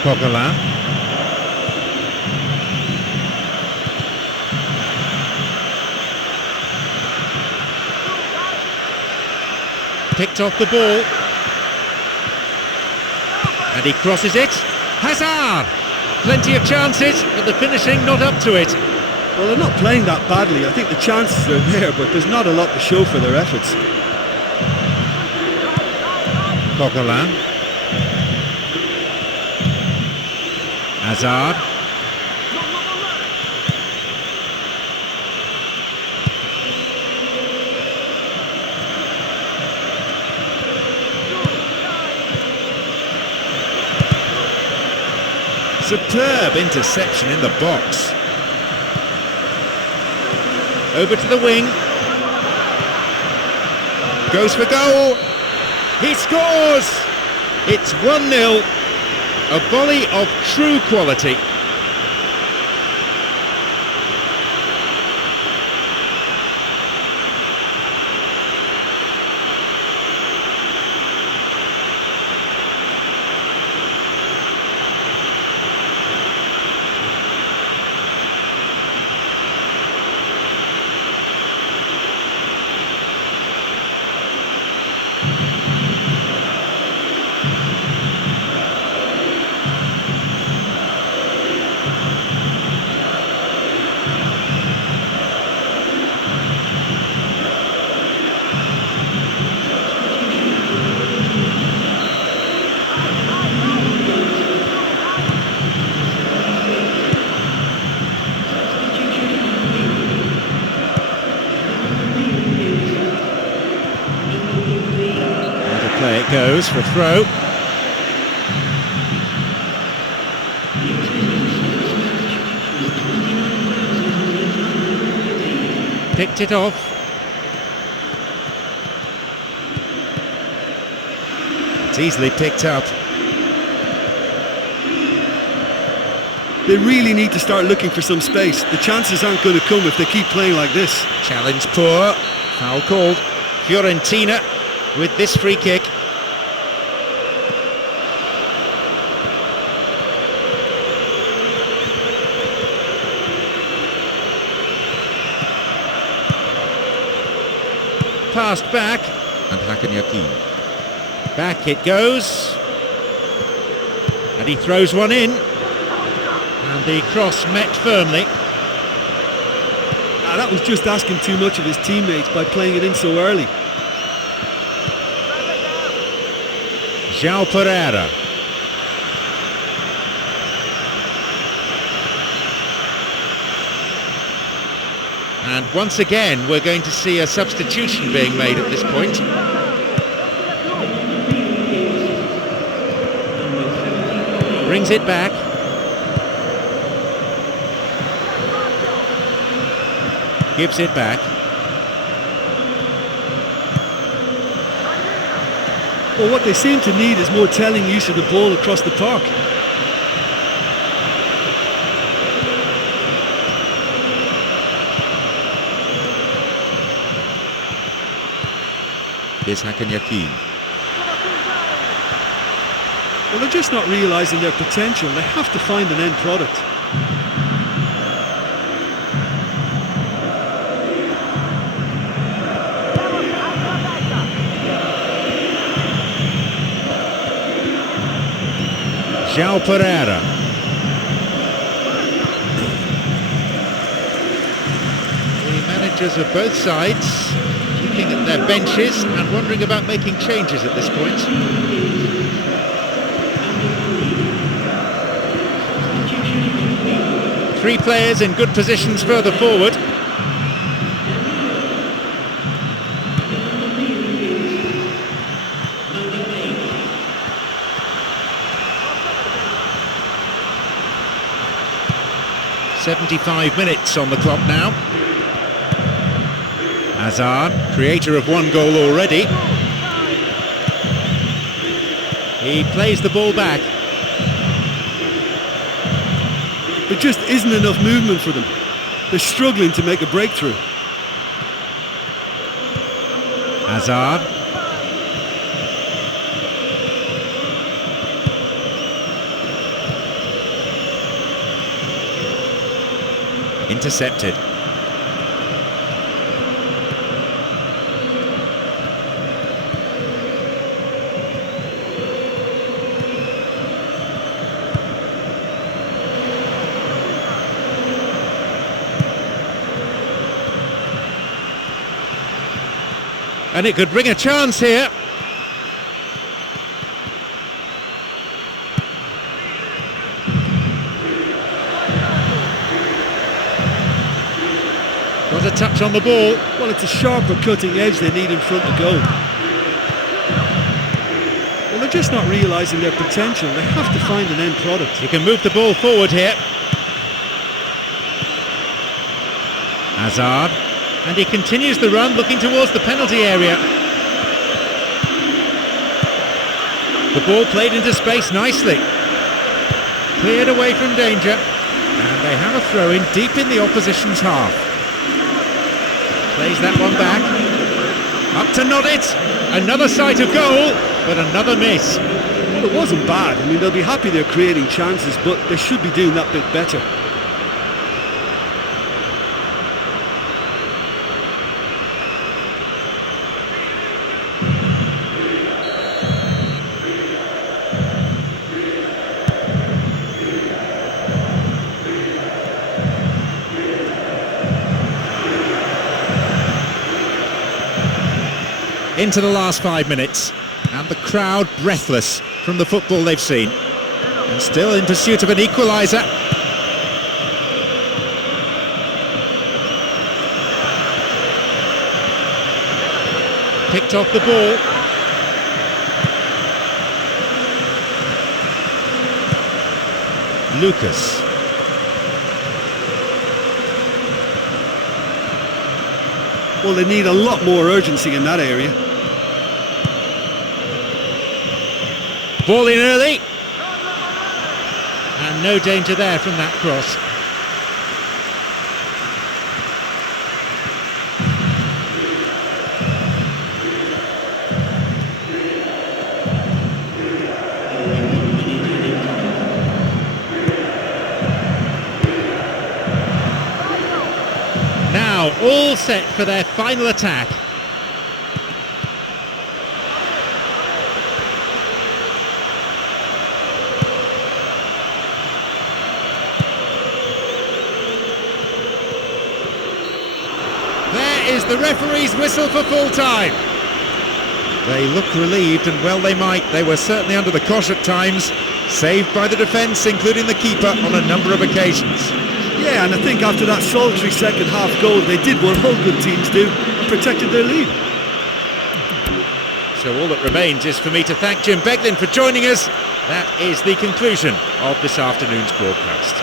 Coquelin. Picked off the ball. And he crosses it. Hazard! Plenty of chances, but the finishing not up to it. Well, they're not playing that badly. I think the chances are there, but there's not a lot to show for their efforts. Coquelin. Hazard. Superb interception in the box. Over to the wing. Goes for goal. He scores! It's 1-0. A volley of true quality. it goes for throw. Picked it off. It's easily picked up. They really need to start looking for some space. The chances aren't going to come if they keep playing like this. Challenge poor. Foul called. Fiorentina with this free kick. Passed back. And Hakan. Back it goes. And he throws one in. And the cross met firmly. That was just asking too much of his teammates by playing it in so early. João Pereira. And once again, we're going to see a substitution being made at this point. Brings it back. Gives it back. Well, what they seem to need is more telling use of the ball across the park. Here's Hakan. Well, they're just not realising their potential. They have to find an end product. João Pereira. The managers of both sides looking at their benches and wondering about making changes at this point. Three players in good positions further forward. "75 minutes on the clock now. Hazard, creator of one goal already. He plays the ball back. There just isn't enough movement for them. They're struggling to make a breakthrough. Hazard. Intercepted. And it could bring a chance here. Got a touch on the ball. Well, it's a sharper cutting edge they need in front of goal. Well, they're just not realising their potential. They have to find an end product. You can move the ball forward here. Hazard. And he continues the run, looking towards the penalty area. The ball played into space nicely. Cleared away from danger. And they have a throw-in deep in the opposition's half. Plays that one back. Up to nod it. Another sight of goal, but another miss. Well, it wasn't bad. I mean, they'll be happy they're creating chances, but they should be doing that bit better. Into the last 5 minutes, and the crowd breathless from the football they've seen, and still in pursuit of an equaliser. Picked off the ball. Lucas. Well, they need a lot more urgency in that area. Ball in early. And no danger there from that cross. Now all set for their final attack. There is the referee's whistle for full time. They look relieved, and well they might. They were certainly under the cosh at times, saved by the defence, including the keeper on a number of occasions. Yeah, and I think after that solitary second half goal, they did what all good teams do and protected their lead. So all that remains is for me to thank Jim Beglin for joining us. That is the conclusion of this afternoon's broadcast.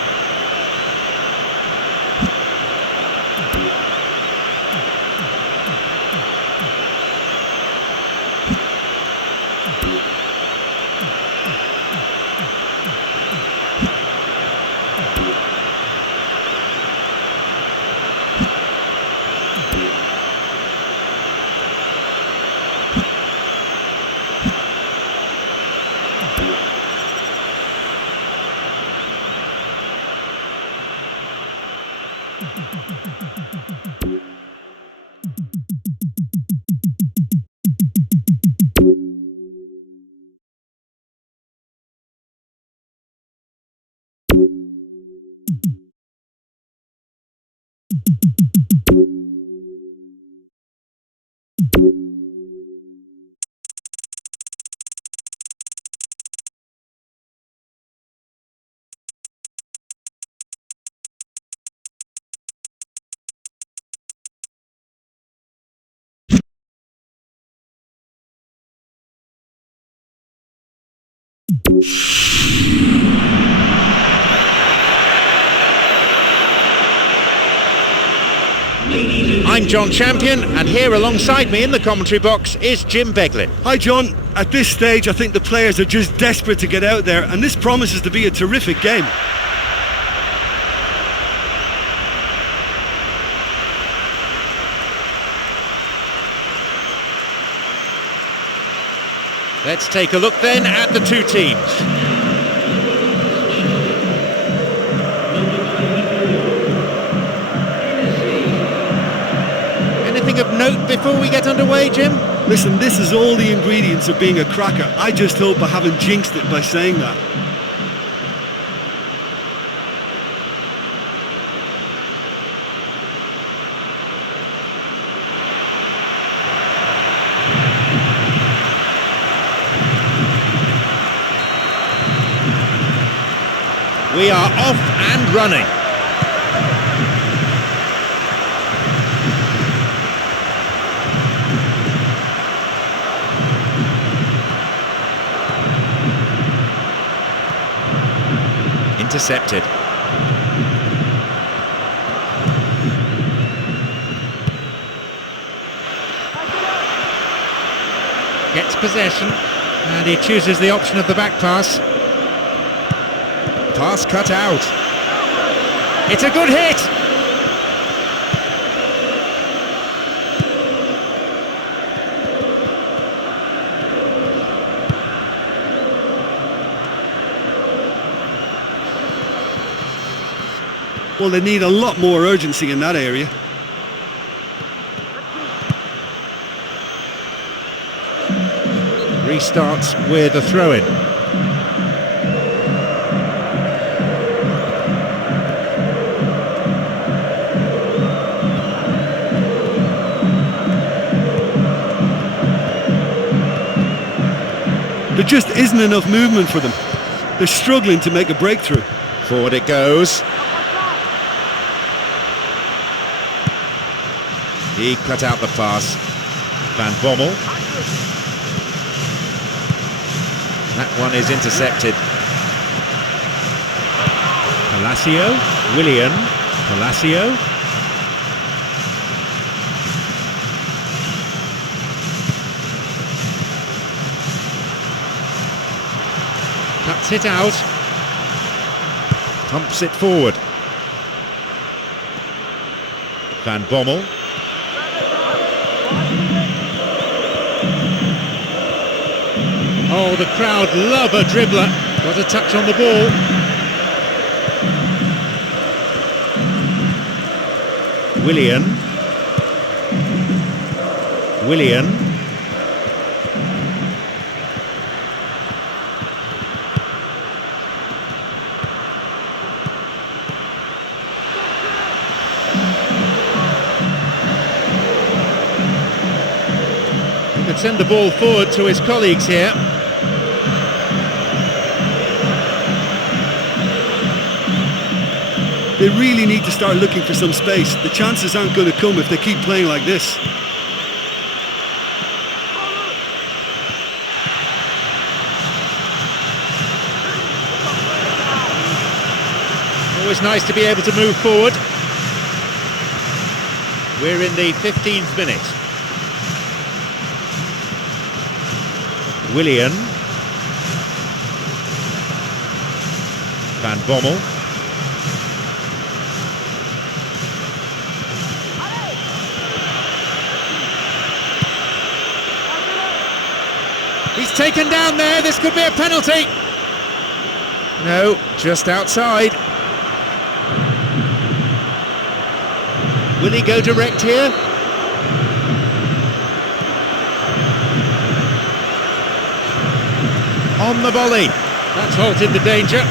I'm John Champion, and here alongside me in the commentary box is Jim Beglin. Hi John, at this stage I think the players are just desperate to get out there, and this promises to be a terrific game. Let's take a look then at the two teams. Anything of note before we get underway, Jim? Listen, this is all the ingredients of being a cracker. I just hope I haven't jinxed it by saying that. We are off and running. Intercepted. Gets possession, and he chooses the option of the back pass. Pass cut out. It's a good hit. Well, they need a lot more urgency in that area. Restarts with a throw-in. There just isn't enough movement for them. They're struggling to make a breakthrough. Forward it goes. He cut out the pass. Van Bommel. That one is intercepted. Palacio, Willian, Palacio. Cuts it out. Pumps it forward. Van Bommel. Oh, the crowd love a dribbler. Got a touch on the ball. Willian. He could send the ball forward to his colleagues here. They really need to start looking for some space. The chances aren't going to come if they keep playing like this. Always nice to be able to move forward. We're in the 15th minute. Willian. Van Bommel. He's taken down there, this could be a penalty. No, just outside. Will he go direct here? On the volley. That's halted the danger.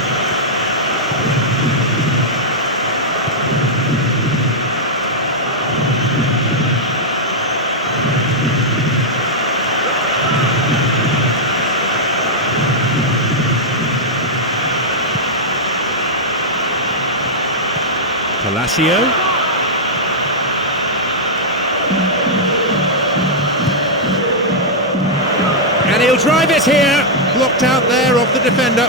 Palacio. And he'll drive it here. Blocked out there off the defender.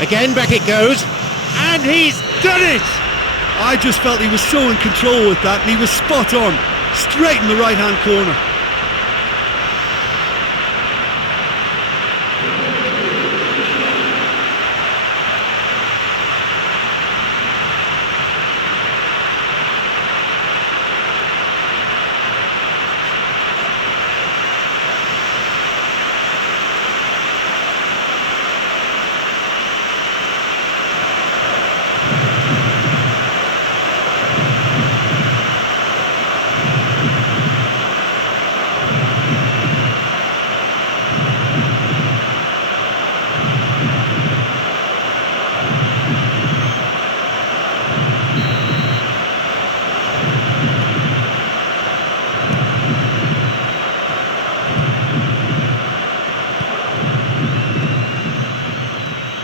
Again, back it goes, and he's done it! I just felt he was so in control with that, and he was spot on, straight in the right-hand corner.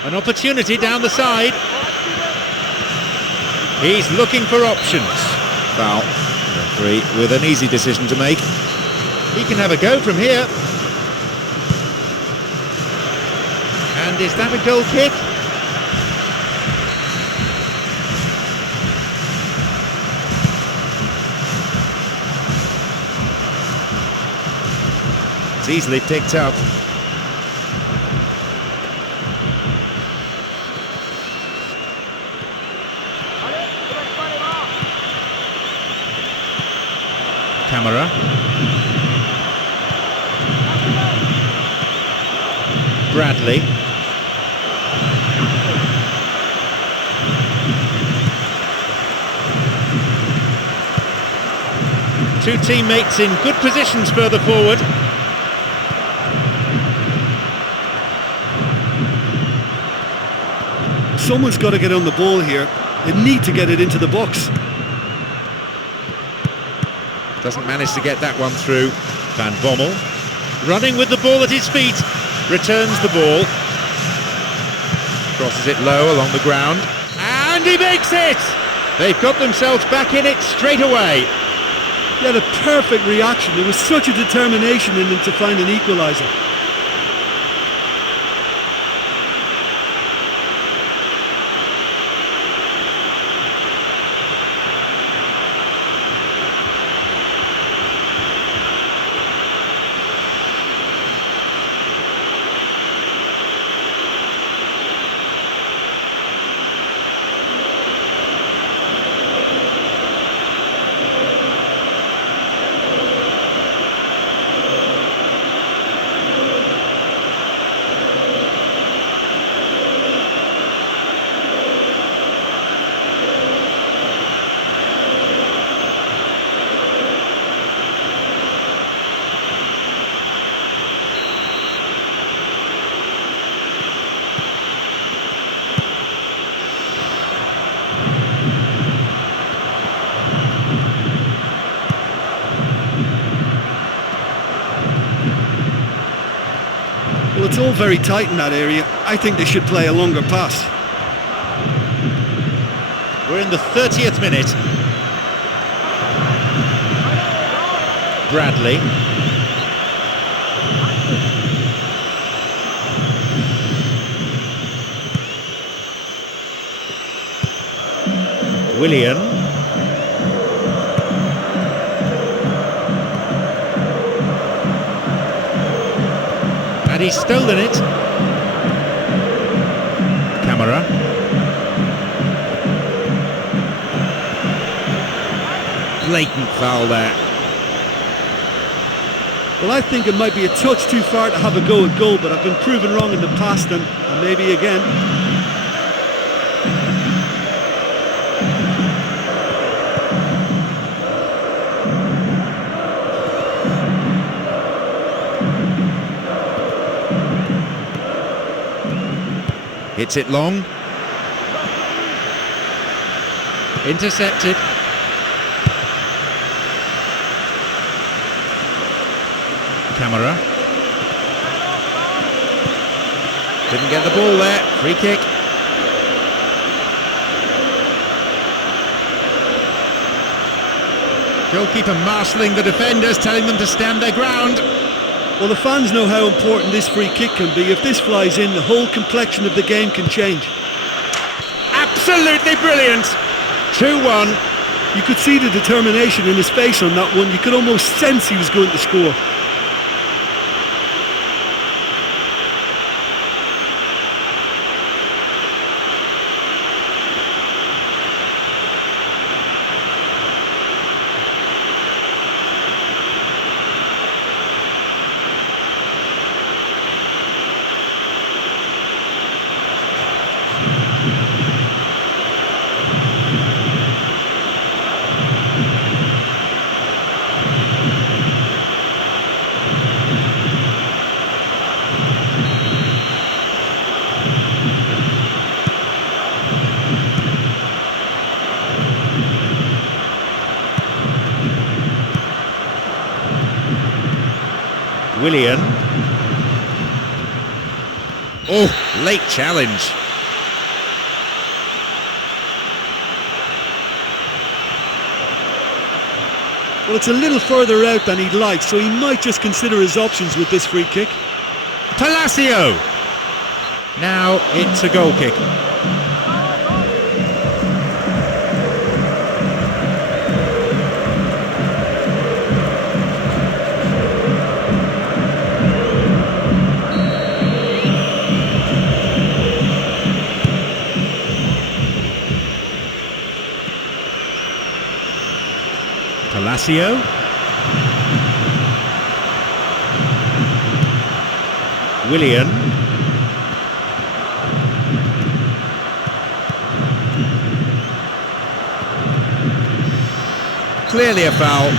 An opportunity down the side. He's looking for options. Foul. Referee with an easy decision to make. He can have a go from here. And is that a goal kick? It's easily picked up. Camera. Bradley. Two teammates in good positions further forward. Someone's got to get on the ball here. They need to get it into the box. Doesn't manage to get that one through. Van Bommel, running with the ball at his feet, returns the ball, crosses it low along the ground, and he makes it! They've got themselves back in it straight away. He had a perfect reaction. There was such a determination in him to find an equaliser. Well, it's all very tight in that area. I think they should play a longer pass. We're in the 30th minute. Bradley. Willian. And he's stolen it. Camera. Blatant foul there. Well, I think it might be a touch too far to have a go at goal, but I've been proven wrong in the past and maybe again. Hits it long. Intercepted. Camera. Didn't get the ball there. Free kick. Goalkeeper marshalling the defenders, telling them to stand their ground. Well, the fans know how important this free kick can be. If this flies in, the whole complexion of the game can change. Absolutely brilliant. 2-1. You could see the determination in his face on that one. You could almost sense he was going to score. Willian. Oh, late challenge. Well, it's a little further out than he'd like, so he might just consider his options with this free kick. Palacio. Now it's a goal kick. Palacio. Willian. Clearly a foul.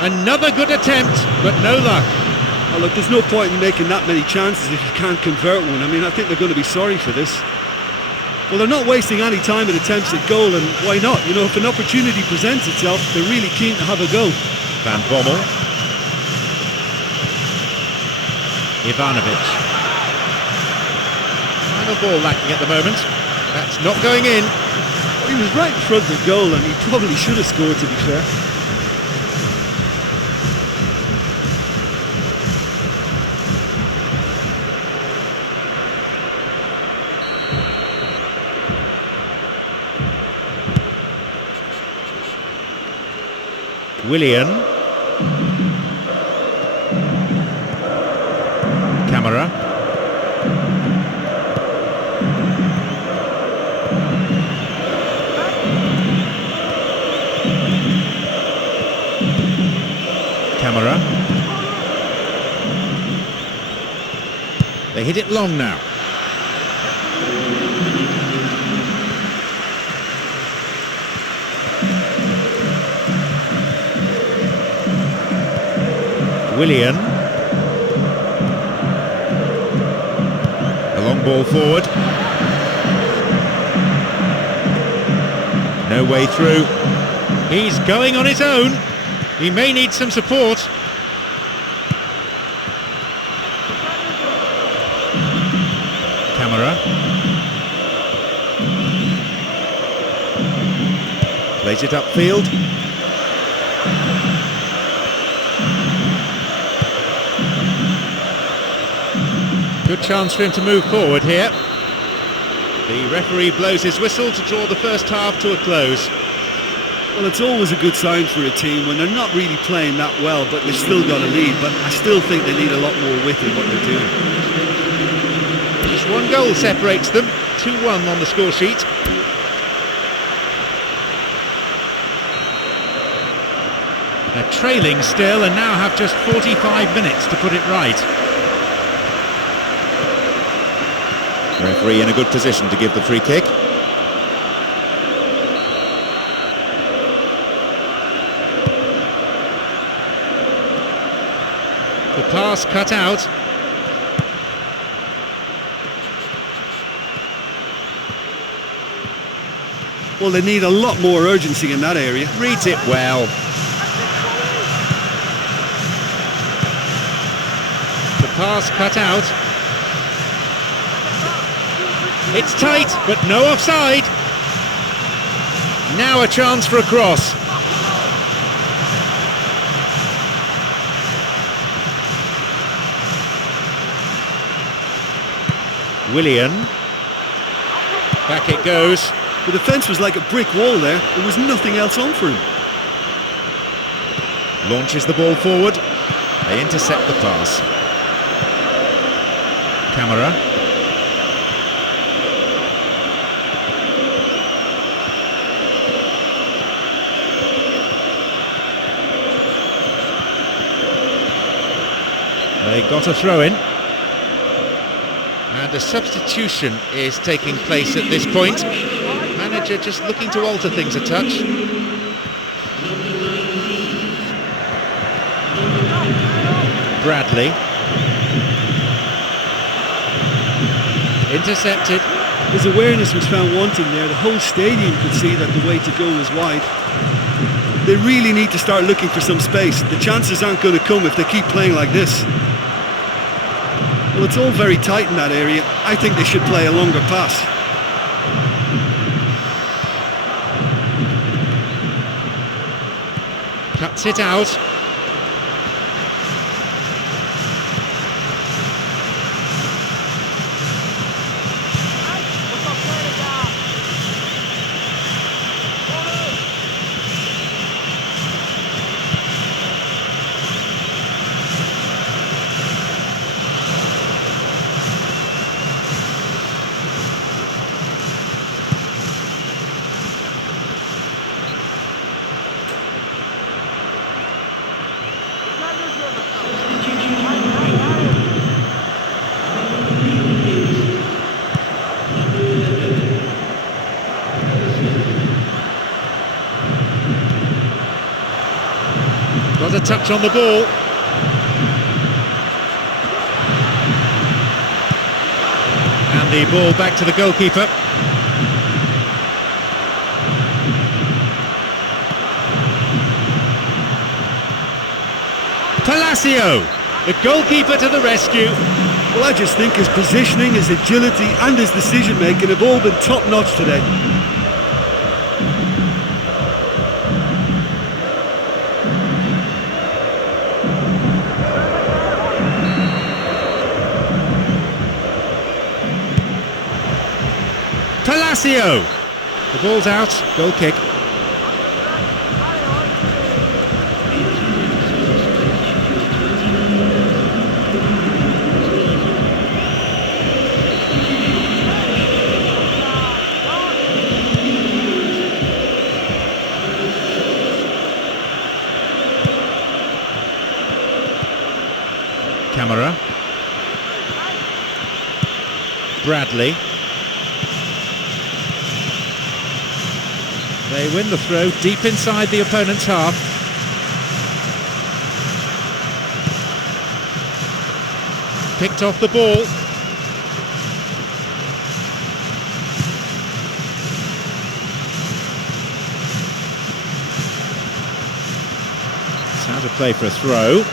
Another good attempt, but no luck. Oh, look, there's no point in making that many chances if you can't convert one. I mean, I think they're going to be sorry for this. Well, they're not wasting any time at attempts at goal, and why not? You know, if an opportunity presents itself, they're really keen to have a go. Van Bommel. Ivanovic. Final ball lacking at the moment. That's not going in. He was right in front of goal, and he probably should have scored, to be fair. Willian. Camera. Camera. They hit it long now. Willian. A long ball forward. No way through. He's going on his own. He may need some support. Camera. Plays it upfield. Good chance for him to move forward here. The referee blows his whistle to draw the first half to a close. Well, it's always a good sign for a team when they're not really playing that well, but they've still got a lead. But I still think they need a lot more width in what they're doing. Just one goal separates them. 2-1 on the score sheet. They're trailing still and now have just 45 minutes to put it right. Referee in a good position to give the free kick. The pass cut out. Well, they need a lot more urgency in that area. Reads it well. The pass cut out. It's tight, but no offside. Now a chance for a cross. Willian. Back it goes. The defence was like a brick wall there. There was nothing else on for him. Launches the ball forward. They intercept the pass. Camera. They got a throw-in. And a substitution is taking place at this point. Manager just looking to alter things a touch. Bradley. Intercepted. His awareness was found wanting there. The whole stadium could see that the way to go was wide. They really need to start looking for some space. The chances aren't going to come if they keep playing like this. Well, it's all very tight in that area. I think they should play a longer pass. Cuts it out. Got a touch on the ball. And the ball back to the goalkeeper. Palacio, the goalkeeper to the rescue. Well, I just think his positioning, his agility and his decision making have all been top notch today. Palacio, the ball's out, goal kick. Camera. Bradley. They win the throw deep inside the opponent's half. Picked off the ball. It's out of play for a throw.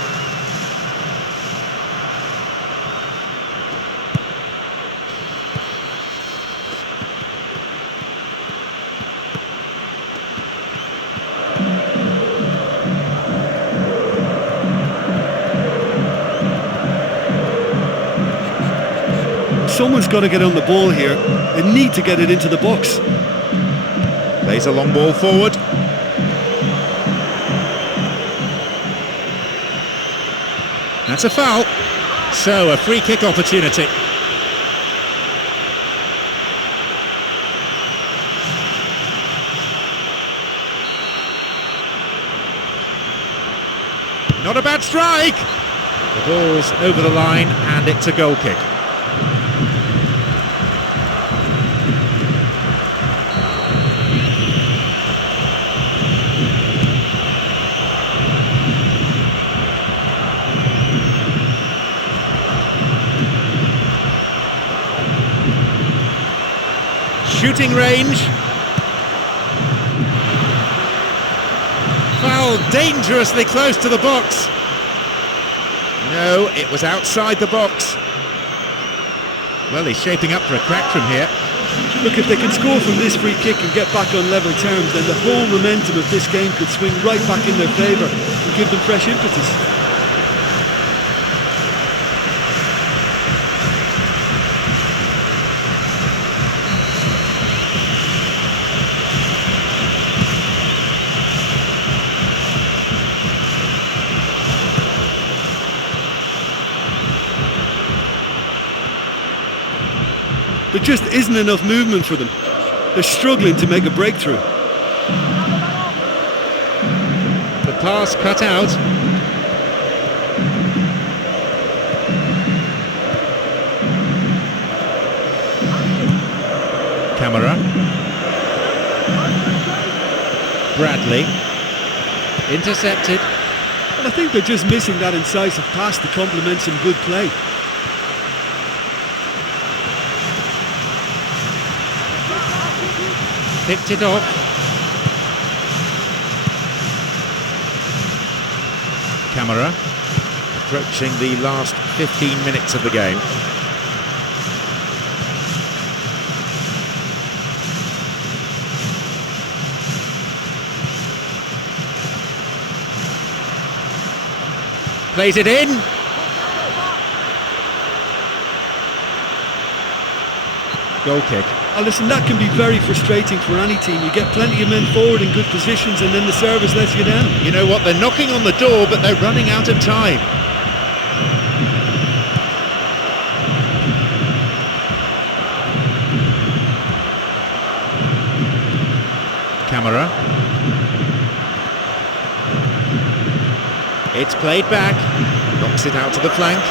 Someone's got to get on the ball here. They need to get it into the box. Plays a long ball forward. That's a foul. So a free kick opportunity. Not a bad strike. The ball's over the line and it's a goal kick. Shooting range. Foul dangerously close to the box. No, it was outside the box. Well, he's shaping up for a crack from here. Look, if they can score from this free kick and get back on level terms, then the whole momentum of this game could swing right back in their favour and give them fresh impetus. There just isn't enough movement for them. They're struggling to make a breakthrough. The pass cut out. Camera. Bradley. Intercepted. And I think they're just missing that incisive pass to complement some good play. Picked it off. Camera approaching the last 15 minutes of the game. Plays it in. Goal kick. Oh, listen, that can be very frustrating for any team. You get plenty of men forward in good positions and then the service lets you down. You know what, they're knocking on the door, but they're running out of time. Camera. It's played back. Knocks it out to the flank.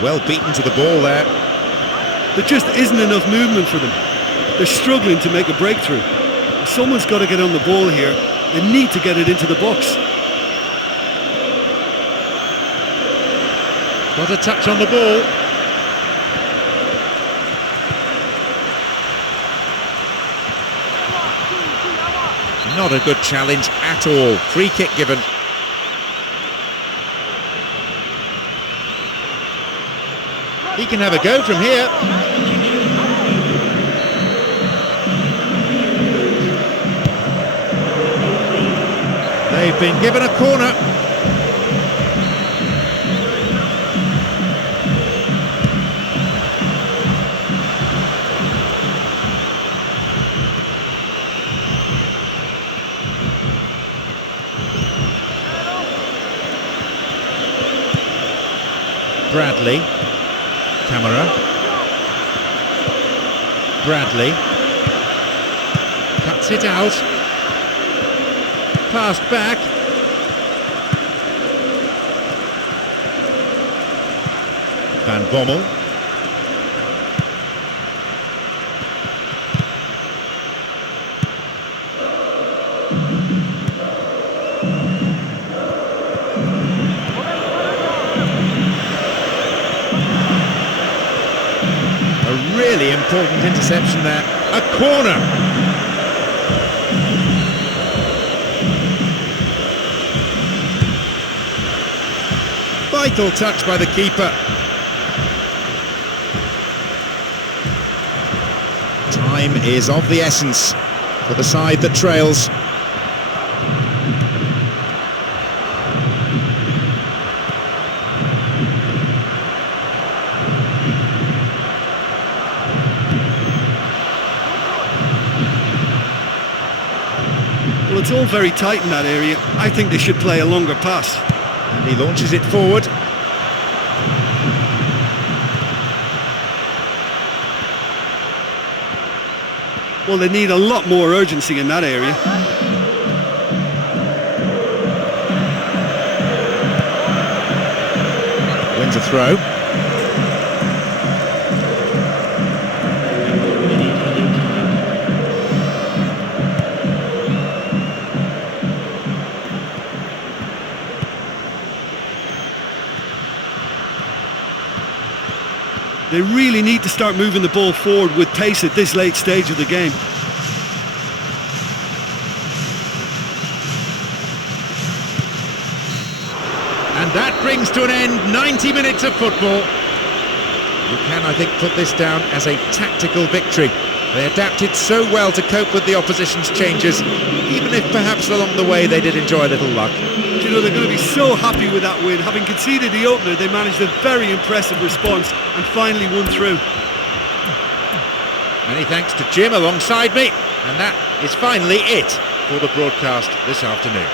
Well beaten to the ball there. There just isn't enough movement for them. They're struggling to make a breakthrough. Someone's got to get on the ball here. They need to get it into the box. Got a touch on the ball. Not a good challenge at all. Free kick given. He can have a go from here. They've been given a corner. Bradley. Camera. Bradley. Cuts it out. Passed back. Van Bommel. A really important interception there. A corner. Vital touch by the keeper. Time is of the essence for the side that trails. Well, it's all very tight in that area. I think they should play a longer pass. And he launches it forward. Well, they need a lot more urgency in that area. Wins a throw. They really need to start moving the ball forward with pace at this late stage of the game. And that brings to an end 90 minutes of football. You can, I think, put this down as a tactical victory. They adapted so well to cope with the opposition's changes, even if perhaps along the way they did enjoy a little luck. You know, they're going to be so happy with that win. Having conceded the opener, they managed a very impressive response and finally won through. Many thanks to Jim alongside me, and that is finally it for the broadcast this afternoon.